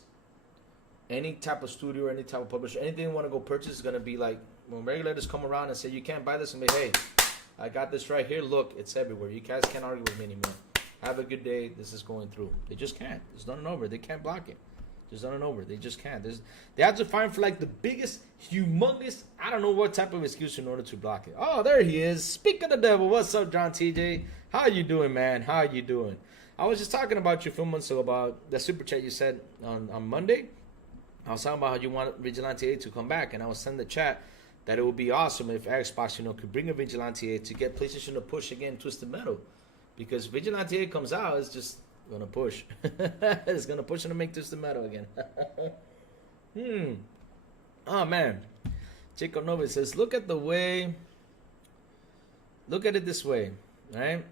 any type of studio or any type of publisher, anything they want to go purchase is going to be like when regulators come around and say, you can't buy this, and be, hey, I got this right here. Look, it's everywhere. You guys can't argue with me anymore. Have a good day. This is going through. They just can't. It's done and over. They can't block it. It's done and over. They just can't. They have to find for like the biggest, humongous, I don't know what type of excuse in order to block it. Oh, there he is. Speak of the devil. What's up, John TJ? How you doing, man? How you doing? I was just talking about you a few months ago about the super chat you said on Monday. I was talking about how you want Vigilante 8 to come back, and I was sending the chat that it would be awesome if Xbox, could bring a Vigilante 8 to get PlayStation to push again Twisted Metal. Because Vigilante 8 comes out, it's just gonna push. It's gonna push and make Twisted Metal again. Oh man. Chico Nova says, look at it this way, right?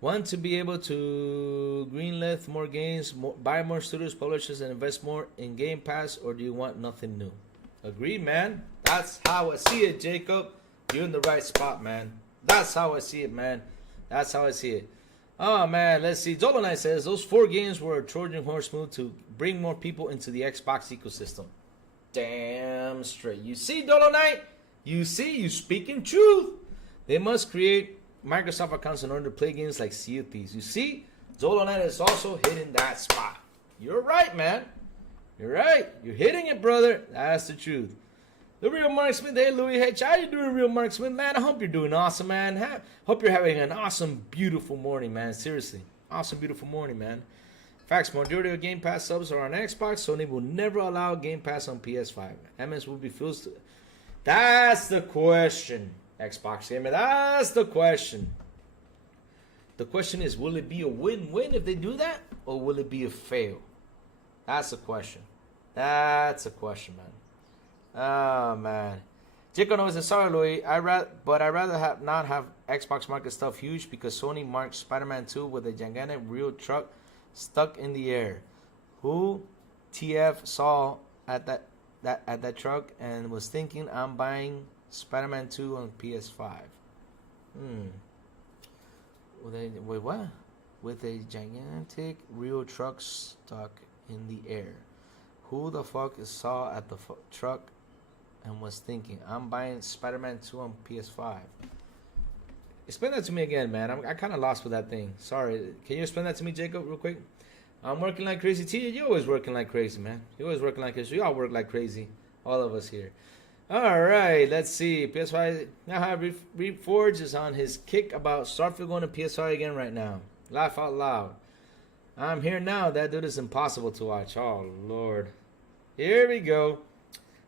Want to be able to greenlit more games, buy more studios, publishers, and invest more in Game Pass, or do you want nothing new? Agreed, man. That's how I see it, Jacob. You're in the right spot, man. That's how I see it, man. That's how I see it. Oh, man. Let's see. Dolonite says, those 4 games were a Trojan horse move to bring more people into the Xbox ecosystem. Damn straight. You see, Dolonite? You see? You speaking truth. They must create Microsoft accounts in order to play games like Sea of Thieves. You see? Dolonite is also hitting that spot. You're right, man. You're right. You're hitting it, brother. That's the truth. The real Mark Smith. Hey, Louis H. How you doing, real Mark Smith? Man, I hope you're doing awesome, man. Hope you're having an awesome, beautiful morning, man. Seriously. Awesome, beautiful morning, man. Facts. Majority of Game Pass subs are on Xbox. Sony will never allow Game Pass on PS5. MS will be fused to... That's the question, Xbox gamer. That's the question. The question is, will it be a win-win if they do that? Or will it be a fail? That's the question. That's a question, man. Oh, man. Chico knows, sorry, Louis. I'd rather not have Xbox market stuff huge because Sony marked Spider-Man 2 with a gigantic real truck stuck in the air. Who TF saw at that truck and was thinking I'm buying Spider-Man 2 on PS5? Wait, what? With a gigantic real truck stuck in the air. Who the fuck saw at the truck and was thinking, I'm buying Spider-Man 2 on PS5? Explain that to me again, man. I kind of lost with that thing. Sorry. Can you explain that to me, Jacob, real quick? I'm working like crazy. T, you're always working like crazy, man. You're always working like crazy. We all work like crazy. All of us here. All right, let's see. PS5 now have Reforge is on his kick about Starfield going to PS5 again right now. Laugh out loud. I'm here now. That dude is impossible to watch. Oh, Lord. Here we go.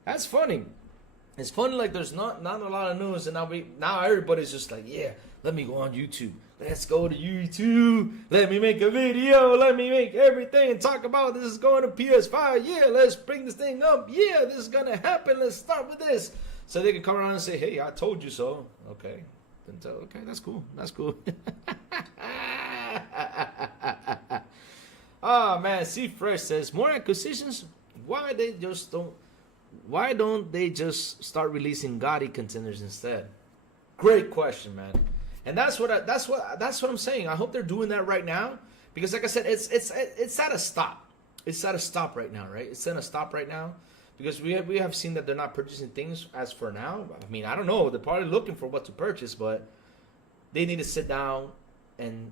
That's funny. It's funny like there's not a lot of news, and now everybody's just like, yeah, let me go on YouTube. Let's go to YouTube. Let me make a video. Let me make everything and talk about this is going to PS5. Yeah, let's bring this thing up. Yeah, this is going to happen. Let's start with this. So they can come around and say, hey, I told you so. Okay. Okay, that's cool. That's cool. Oh, man. C Fresh says, more acquisitions? Why don't they just start releasing Gotti contenders instead? Great question, man. And that's what I'm saying. I hope they're doing that right now because, like I said, it's at a stop. It's at a stop right now, right? It's at a stop right now because we have seen that they're not purchasing things as for now. I mean, I don't know. They're probably looking for what to purchase, but they need to sit down and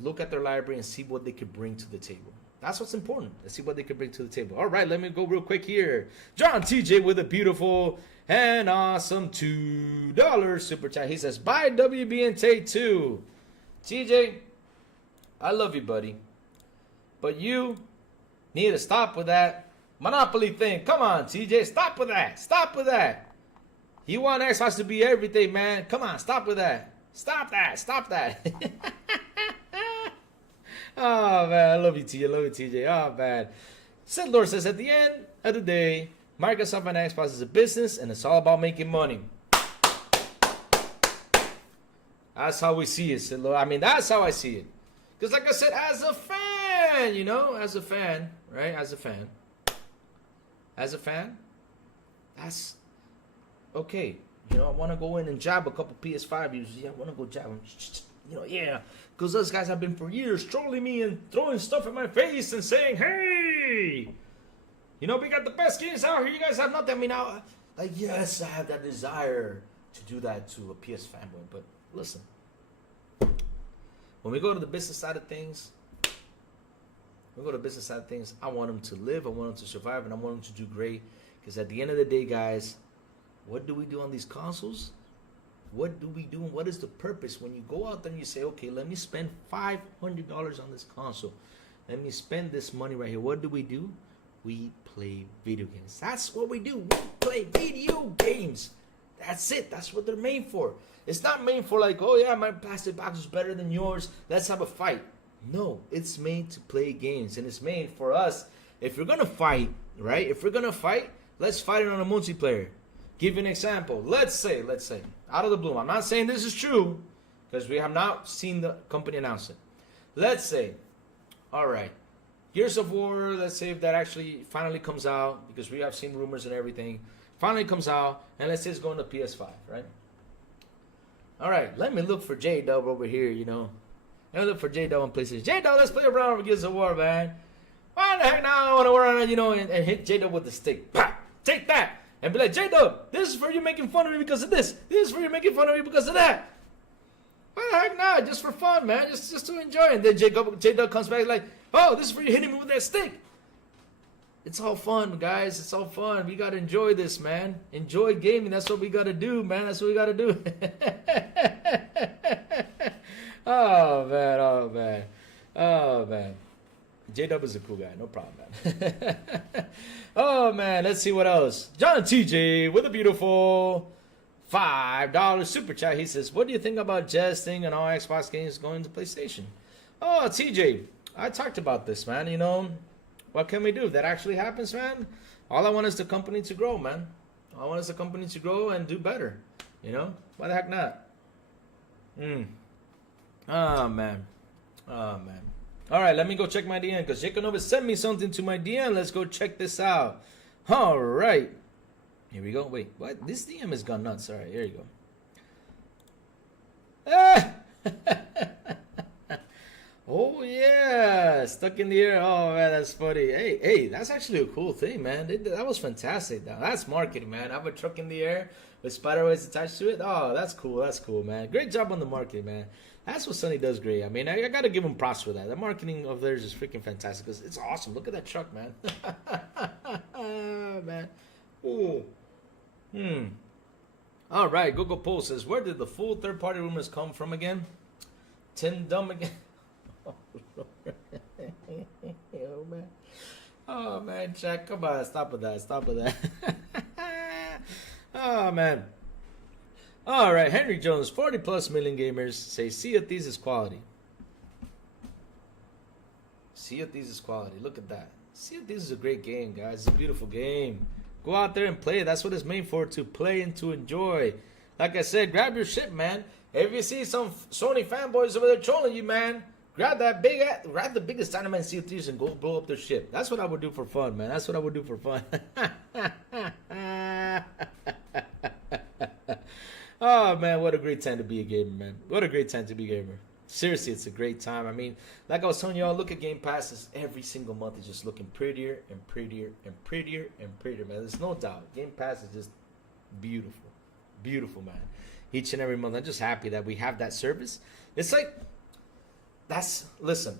look at their library and see what they could bring to the table. That's what's important. Let's see what they could bring to the table. All right, let me go real quick here. John TJ with a beautiful and awesome $2 super chat. He says, buy WB and take 2. TJ, I love you, buddy. But you need to stop with that Monopoly thing. Come on, TJ. Stop with that. Stop with that. You want Xbox to be everything, man. Come on. Stop with that. Stop that. Stop that. Oh, man. I love you, TJ. I love you, TJ. Oh, man. Sid Lord says, at the end of the day, Microsoft and Xbox is a business, and it's all about making money. That's how we see it, Sid Lord. I mean, that's how I see it. Because like I said, as a fan, you know, as a fan, right? As a fan, that's okay. You know, I want to go in and jab a couple PS5 users. Yeah, I want to go jab them. You know, yeah. Because those guys have been for years trolling me and throwing stuff in my face and saying, hey, you know, we got the best games out here. You guys have nothing. I mean, like, yes, I have that desire to do that to a PS fanboy. But listen, when we go to the business side of things, I want them to live, I want them to survive, and I want them to do great. Because at the end of the day, guys, what do we do on these consoles? What do we do, and what is the purpose when you go out there and you say, okay, let me spend $500 on this console. Let me spend this money right here. What do? We play video games. That's what we do. We play video games. That's it. That's what they're made for. It's not made for like, oh yeah, my plastic box is better than yours. Let's have a fight. No, it's made to play games, and it's made for us. If you're gonna fight, right? If we're gonna fight, let's fight it on a multiplayer. Give you an example. Let's say, out of the blue. I'm not saying this is true, because we have not seen the company announce it. Let's say, all right, Gears of War. Let's say if that actually finally comes out, because we have seen rumors and everything. Finally comes out, and let's say it's going to PS5, right? All right, let me look for J-Dub over here, you know. Let me look for J-Dub on PlayStation. J-Dub, let's play around with Gears of War, man. Why the heck now I want to run around, you know, and hit J-Dub with the stick. Bah! Take that! And be like, J-Dub, this is for you making fun of me because of this. This is for you making fun of me because of that. Why the heck not? Just for fun, man. Just to enjoy. And then J-Dub comes back like, oh, this is for you hitting me with that stick. It's all fun, guys. It's all fun. We got to enjoy this, man. Enjoy gaming. That's what we got to do, man. That's what we got to do. Oh, man. Oh, man. Oh, man. J-Dub is a cool guy. No problem, man. Oh, man. Let's see what else. John TJ with a beautiful $5 super chat. He says, what do you think about jesting and all Xbox games going to PlayStation? Oh, TJ, I talked about this, man. You know, what can we do? If that actually happens, man, all I want is the company to grow, man. All I want is the company to grow and do better. You know? Why the heck not? Oh, man. Oh, man. All right, let me go check my DM, because Jacob sent me something to my DM. Let's go check this out. All right. Here we go. Wait, what? This DM has gone nuts. All right, here you go. Ah! Oh, yeah. Stuck in the air. Oh, man, that's funny. Hey, that's actually a cool thing, man. That was fantastic. Now, that's marketing, man. I have a truck in the air with spider webs attached to it. Oh, that's cool. That's cool, man. Great job on the marketing, man. That's what Sonny does great. I mean, I got to give him props for that. The marketing of theirs is freaking fantastic, because it's awesome. Look at that truck, man. Man. Ooh. All right. Google Poll says, where did the full third-party rumors come from again? Tim Dumb again. Oh, man. Oh, man, Jack. Come on. Stop with that. Stop with that. Oh, man. All right, Henry Jones, 40+ million gamers say Sea of Thieves is quality. Sea of Thieves is quality. Look at that. Sea of Thieves is a great game, guys. It's a beautiful game. Go out there and play. That's what it's made for, to play and to enjoy. Like I said, grab your shit, man. If you see some Sony fanboys over there trolling you, man, grab the biggest Dynamite Sea of Thieves and go blow up their ship. That's what I would do for fun, man. That's what I would do for fun. Oh, man, what a great time to be a gamer, man. What a great time to be a gamer. Seriously, it's a great time. I mean, like I was telling y'all, look at Game Pass. Every single month is just looking prettier and prettier and prettier and prettier, man. There's no doubt. Game Pass is just beautiful. Beautiful, man. Each and every month. I'm just happy that we have that service. It's like, listen,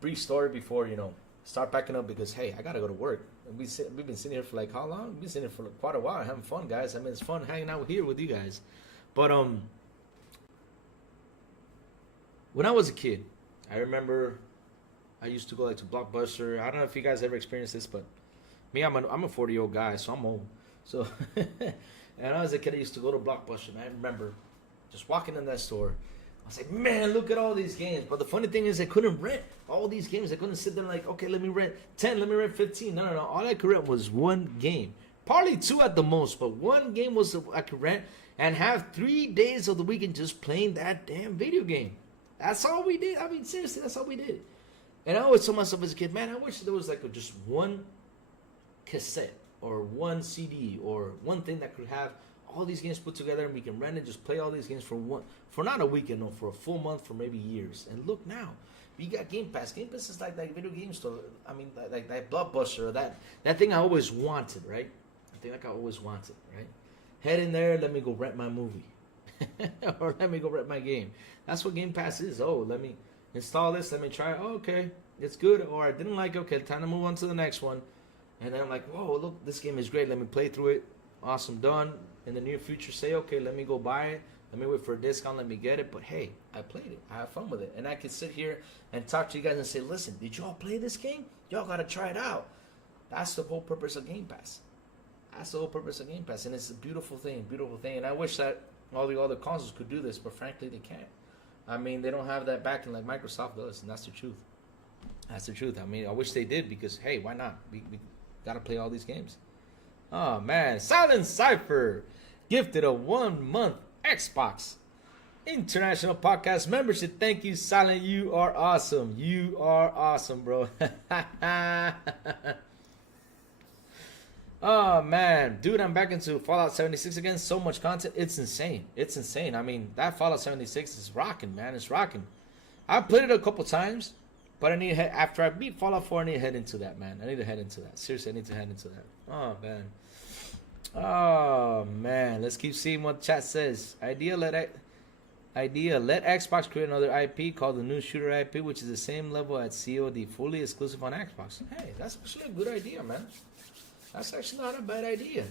brief story before, start packing up because, hey, I got to go to work. And we've been sitting here for like how long? We've been sitting here for quite a while having fun, guys. I mean, it's fun hanging out here with you guys. But, when I was a kid, I remember I used to go like to Blockbuster. I don't know if you guys ever experienced this, but me, I'm a 40-year-old guy, so I'm old. So, and I was a kid, I used to go to Blockbuster, and I remember just walking in that store. I was like, man, look at all these games. But the funny thing is, I couldn't rent all these games. I couldn't sit there like, okay, let me rent 10, let me rent 15. No. All I could rent was one game. Probably two at the most, but one game was I could rent and have 3 days of the weekend just playing that damn video game. That's all we did. I mean, seriously, that's all we did. And I always told myself as a kid, man, I wish there was like just one cassette or one CD or one thing that could have all these games put together and we can rent and just play all these games for not a weekend, no, for a full month, for maybe years. And look now, we got Game Pass. Game Pass is like that video game store. I mean, like that Blockbuster, that thing I always wanted, right? I think like I always wanted, right? Head in there, let me go rent my movie. Or let me go rent my game. That's what Game Pass is. Oh, let me install this. Let me try it. Oh, okay, it's good. Or I didn't like it. Okay, time to move on to the next one. And then I'm like, whoa, look, this game is great. Let me play through it. Awesome, done. In the near future, say, okay, let me go buy it. Let me wait for a discount. Let me get it. But hey, I played it. I have fun with it. And I can sit here and talk to you guys and say, listen, did y'all play this game? Y'all got to try it out. That's the whole purpose of Game Pass. That's the whole purpose of Game Pass. And it's a beautiful thing, beautiful thing. And I wish that all the other consoles could do this, but frankly, they can't. I mean, they don't have that backing like Microsoft does, and that's the truth. That's the truth. I mean, I wish they did because, hey, why not? We got to play all these games. Oh, man. Silent Cypher gifted a 1-month Xbox International Podcast membership. Thank you, Silent. You are awesome. You are awesome, bro. Oh, man. Dude, I'm back into Fallout 76 again. So much content. It's insane. It's insane. I mean, that Fallout 76 is rocking, man. It's rocking. I've played it a couple times, but I need to head, after I beat Fallout 4, I need to head into that, man. I need to head into that. Seriously, I need to head into that. Oh, man. Oh, man. Let's keep seeing what chat says. Idea, let Xbox create another IP called the New Shooter IP, which is the same level as COD, fully exclusive on Xbox. Hey, that's actually a good idea, man. That's actually not a bad idea.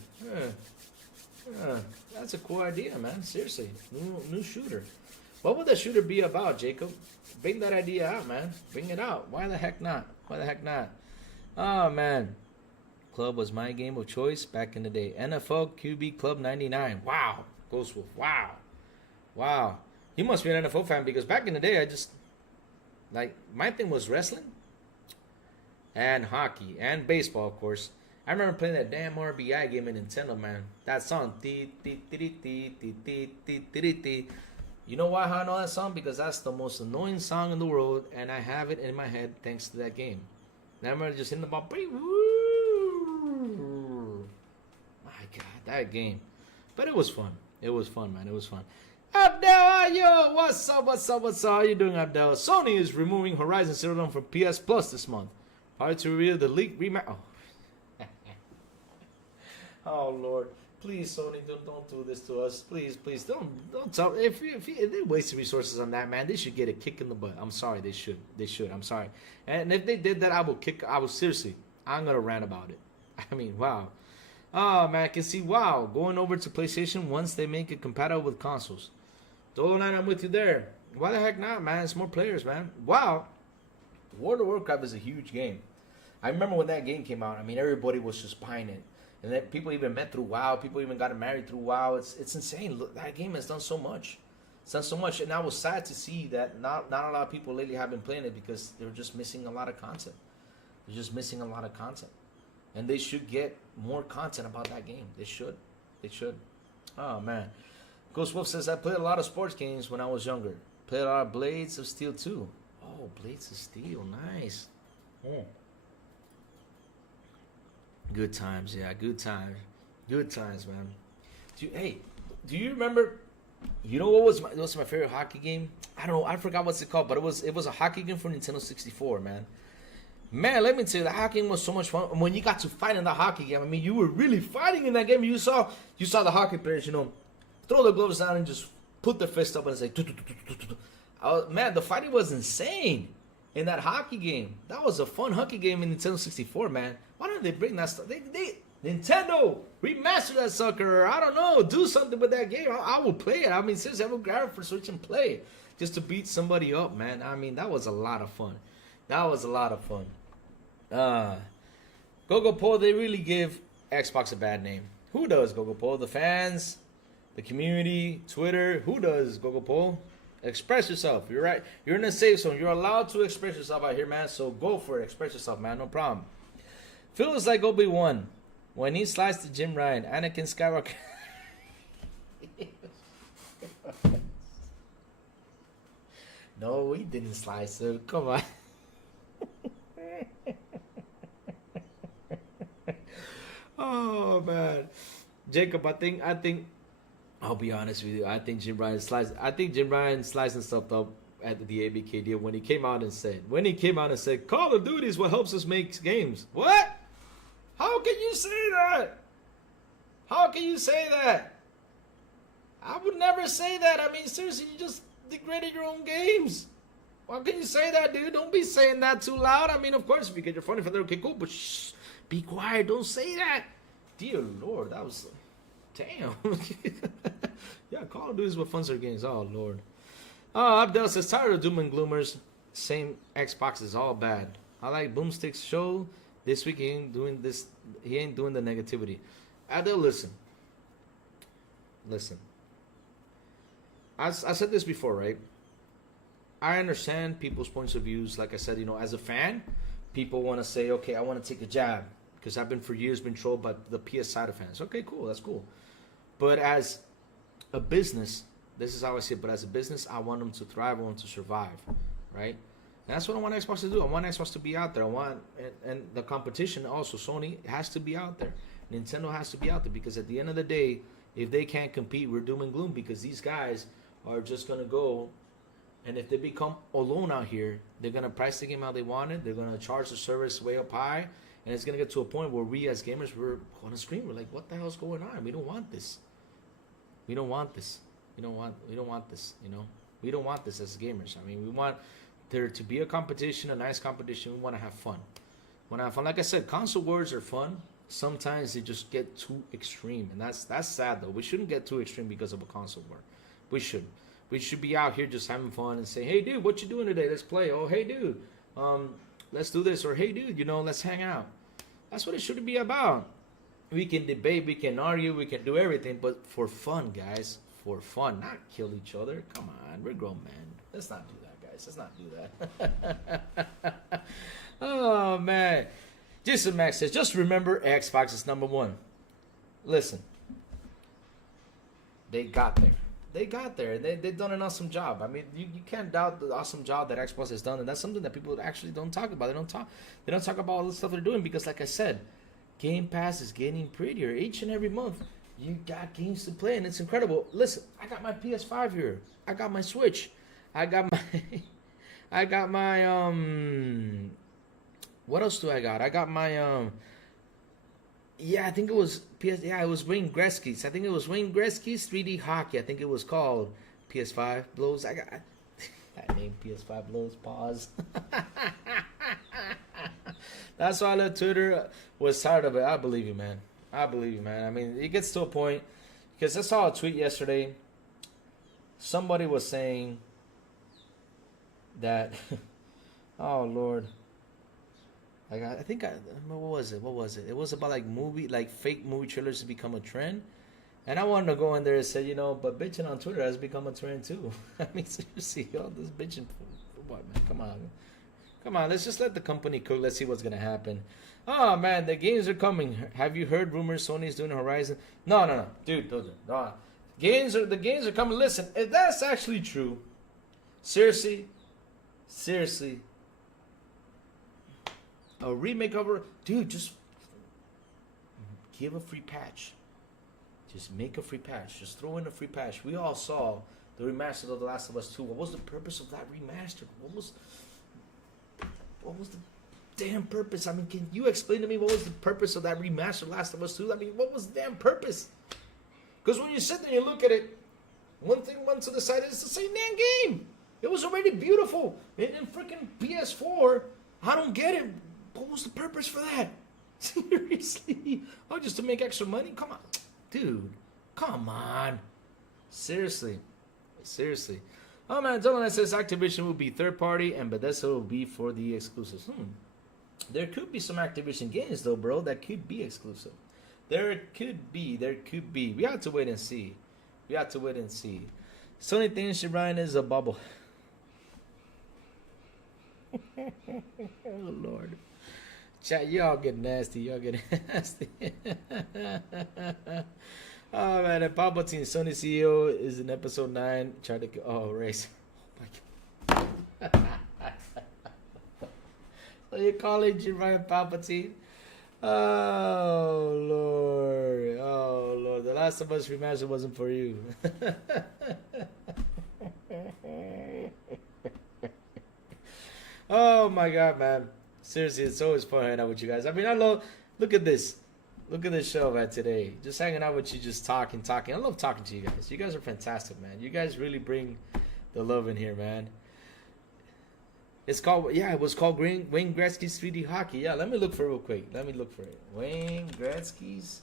That's a cool idea, man. Seriously. New shooter. What would the shooter be about, Jacob? Bring that idea out, man. Bring it out. Why the heck not? Why the heck not? Oh, man. Club was my game of choice back in the day. NFL QB Club 99. Wow. Ghost Wolf. Wow. Wow. You must be an NFL fan because back in the day, my thing was wrestling and hockey and baseball, of course. I remember playing that damn RBI game in Nintendo, man. That song. You know why I know that song? Because that's the most annoying song in the world, and I have it in my head thanks to that game. And I remember just hitting the ball. My God, that game. But it was fun. It was fun, man. It was fun. Abdel, yo, what's up? How you doing, Abdel? Sony is removing Horizon Zero Dawn from PS Plus this month. Prior to reveal the leaked remake. Oh Lord, please, Sony, don't do this to us. Please, don't tell. If they wasted resources on that, man, they should get a kick in the butt. I'm sorry, they should. I'm sorry. And if they did that, seriously, I'm gonna rant about it. I mean, wow. Oh man, I can see wow going over to PlayStation once they make it compatible with consoles. Dolan, I'm with you there. Why the heck not, man? It's more players, man. Wow, World of Warcraft is a huge game. I remember when that game came out. I mean, everybody was just buying it. And then people even met through WoW. People even got married through WoW. It's insane. Look, that game has done so much. It's done so much. And I was sad to see that not a lot of people lately have been playing it because they're just missing a lot of content. They're just missing a lot of content. And they should get more content about that game. They should. Oh, man. Ghost Wolf says, I played a lot of sports games when I was younger. Played a lot of Blades of Steel, too. Oh, Blades of Steel. Nice. Good times, yeah, good times, man. Do you remember You know what was my favorite hockey game? I don't know. I forgot what's it called, but it was a hockey game for Nintendo 64, man. Man, let me tell you, the hockey game was so much fun. When you got to fight in the hockey game, I mean, you were really fighting in that game. You saw the hockey players, throw the gloves down and just put their fist up and say, man, the fighting was insane in that hockey game. That was a fun hockey game in Nintendo 64, man. Why don't they bring that stuff? Nintendo, remaster that sucker. I don't know. Do something with that game. I will play it. I mean, seriously, I will grab it for Switch and play it. Just to beat somebody up, man. I mean, that was a lot of fun. That was a lot of fun. GoGoPole, they really give Xbox a bad name. Who does, GoGoPole? The fans? The community? Twitter? Who does, GoGoPole? Express yourself. You're right. You're in a safe zone. You're allowed to express yourself out here, man. So go for it. Express yourself, man. No problem. Feels like Obi-Wan when he sliced to Jim Ryan. Anakin Skywalker. No, he didn't slice it. Come on. Oh man, Jacob, I think I'll be honest with you. I think Jim Ryan slicing stuff up at the ABK deal when he came out and said Call of Duty is what helps us make games. What? How can you say that? How can you say that? I would never say that. I mean, seriously, you just degraded your own games. Why can you say that, dude? Don't be saying that too loud. I mean, of course, if you get your funny for that, okay, cool, but shh, be quiet. Don't say that. Dear Lord, that was... Damn. Yeah, Call of Duty is what funds our games. Oh, Lord. Abdel says, tired of doom and gloomers. Same Xbox is all bad. I like Boomstick's show. This week he ain't doing this. He ain't doing the negativity. Abdel, listen. I said this before, right? I understand people's points of views. Like I said, as a fan, people want to say, okay, I want to take a jab. Because I've been for years been trolled by the PS side of fans. Okay, cool, that's cool. But as a business, this is how I see it. But as a business, I want them to thrive. I want them to survive, right? And that's what I want Xbox to do. I want Xbox to be out there. And the competition also, Sony has to be out there. Nintendo has to be out there because at the end of the day, if they can't compete, we're doom and gloom because these guys are just gonna go. And if they become alone out here, they're gonna price the game how they want it. They're gonna charge the service way up high. And it's going to get to a point where we as gamers, we're going to scream. We're like, what the hell's going on? We don't want this. We don't want this. We don't want this, We don't want this as gamers. I mean, we want there to be a competition, a nice competition. We want to have fun. Like I said, console wars are fun. Sometimes they just get too extreme. And that's sad, though. We shouldn't get too extreme because of a console war. We should. We should be out here just having fun and say, hey, dude, what you doing today? Let's play. Oh, hey, dude. Let's do this, or hey dude, let's hang out. That's what it should be about. We can debate, we can argue, we can do everything, but for fun, guys. For fun, not kill each other. Come on, we're grown men. Let's not do that, guys. Let's not do that. Oh man. Jason Max says, just remember Xbox is number one. Listen. They got there. They got there. They've done an awesome job. I mean, you can't doubt the awesome job that Xbox has done, and that's something that people actually don't talk about. They don't talk about all the stuff they're doing because, like I said, Game Pass is getting prettier each and every month. You got games to play, and it's incredible. Listen, I got my PS5 here. I got my Switch. I got my what else do I got? I got my yeah, I think it was it was Wayne Gretzky's. I think it was Wayne Gretzky's 3D Hockey. I think it was called PS5 Blows. I got that name, PS5 Blows. Pause. That's why I let Twitter was tired of it. I believe you, man. I mean, it gets to a point because I saw a tweet yesterday. Somebody was saying that, oh Lord. What was it? It was about fake movie trailers to become a trend. And I wanted to go in there and say, but bitching on Twitter has become a trend too. I mean, seriously, all this bitching for what, man? Come on, let's just let the company cook. Let's see what's going to happen. Oh, man, the games are coming. Have you heard rumors Sony's doing Horizon? No. Dude, no. The games are coming. Listen, if that's actually true, seriously, a remake of her, dude, just give a free patch. Just make a free patch. Just throw in a free patch. We all saw the remastered of The Last of Us 2. What was the purpose of that remastered? What was the damn purpose? I mean, can you explain to me what was the purpose of that remastered Last of Us 2? I mean, what was the damn purpose? Because when you sit there and you look at it, one to the side, it's the same damn game. It was already beautiful. And in freaking PS4, I don't get it. What was the purpose for that? Seriously? Oh, just to make extra money? Come on. Dude, come on. Seriously. Oh man, someone that says Activision will be third party and Bethesda will be for the exclusives. There could be some Activision games though, bro, that could be exclusive. There could be. We have to wait and see. Sony thinks Ryan is a bubble. Oh Lord. Chat, y'all get nasty. Oh man, and Palpatine, Sony CEO, is in episode 9. Trying to race. Oh my god. So you're calling Ryan Palpatine? Oh Lord. The Last of Us remaster wasn't for you. Oh my god, man. Seriously, it's always fun hanging out with you guys. I mean, look at this show, man, today. Just hanging out with you, just talking. I love talking to you guys. You guys are fantastic, man. You guys really bring the love in here, man. It was called Wayne Gretzky's 3D Hockey. Yeah, let me look for it real quick. Wayne Gretzky's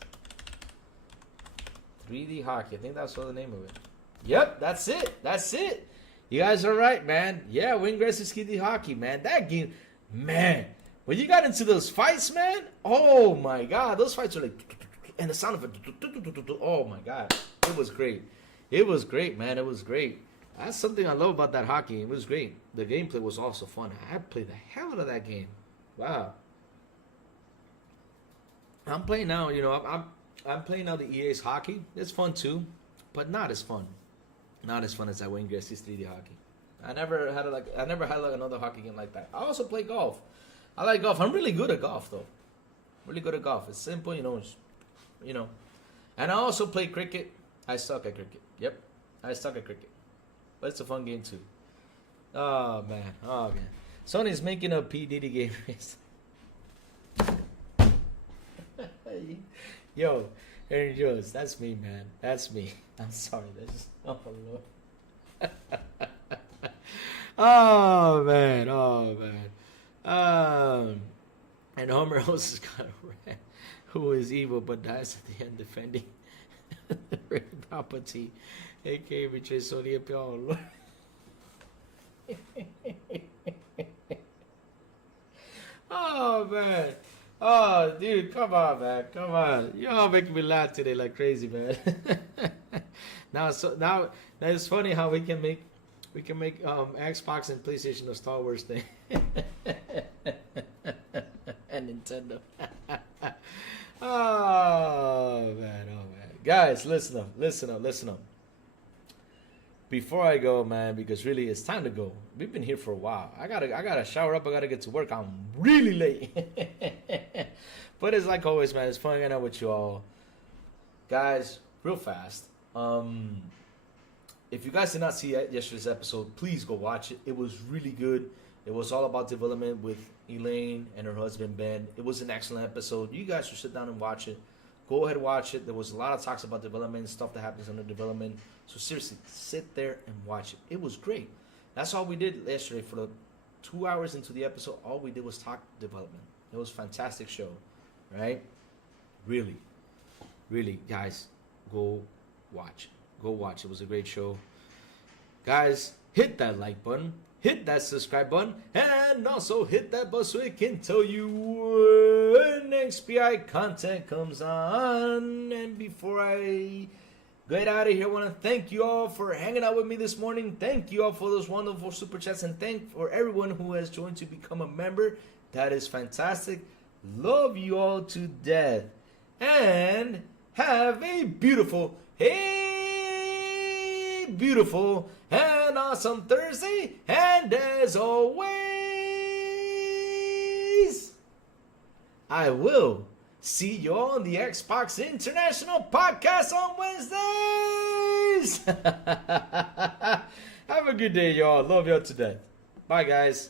3D Hockey. I think that's what the name of it. Yep, that's it. You guys are right, man. Yeah, Wayne Gretzky's 3D Hockey, man. That game, man. When you got into those fights, man, oh my god, those fights are like, and the sound of it, oh my god, it was great, man, it was great. That's something I love about that hockey. It was great. The gameplay was also fun. I played the hell out of that game. Wow. I'm playing now. I'm playing now the EA's hockey. It's fun too, but not as fun as that Wayne Gretzky's 3D Hockey. I never had another hockey game like that. I also play golf. I like golf. I'm really good at golf, though. It's simple, And I also play cricket. I suck at cricket. Yep, I suck at cricket. But it's a fun game, too. Oh, man. Sony's making a P. Diddy game. Yo, Aaron Jones, that's me, man. That's me. I'm sorry. Oh, Lord. Oh, man. And Homer also got a rat who is evil but dies at the end defending Ray Palpatine, aka betray Sony and Lord. Oh man. Oh dude, come on, man. Come on. Y'all making me laugh today like crazy, man. Now it's funny how we can make Xbox and PlayStation a Star Wars thing. And Nintendo. Oh man. Guys, listen up. Before I go, man, because really it's time to go. We've been here for a while. I gotta shower up, I gotta get to work. I'm really late. But it's like always, man, it's fun hanging out with you all. Guys, real fast. If you guys did not see yesterday's episode, please go watch it. It was really good. It was all about development with Elaine and her husband Ben. It was an excellent episode. You guys should sit down and watch it. Go ahead and watch it. There was a lot of talks about development, stuff that happens under development. So seriously, sit there and watch it. It was great. That's all we did yesterday for the 2 hours into the episode. All we did was talk development. It was a fantastic show, right? Really, guys, go watch it. Go watch. It was a great show. Guys, hit that like button. Hit that subscribe button. And also hit that bell so it can tell you when XPI content comes on. And before I get out of here, I want to thank you all for hanging out with me this morning. Thank you all for those wonderful super chats. And thank for everyone who has joined to become a member. That is fantastic. Love you all to death. And have a beautiful, beautiful and awesome Thursday. And as always, I will See y'all on the Xbox International Podcast on Wednesdays. Have a good day, y'all. Love y'all to death. Bye, guys.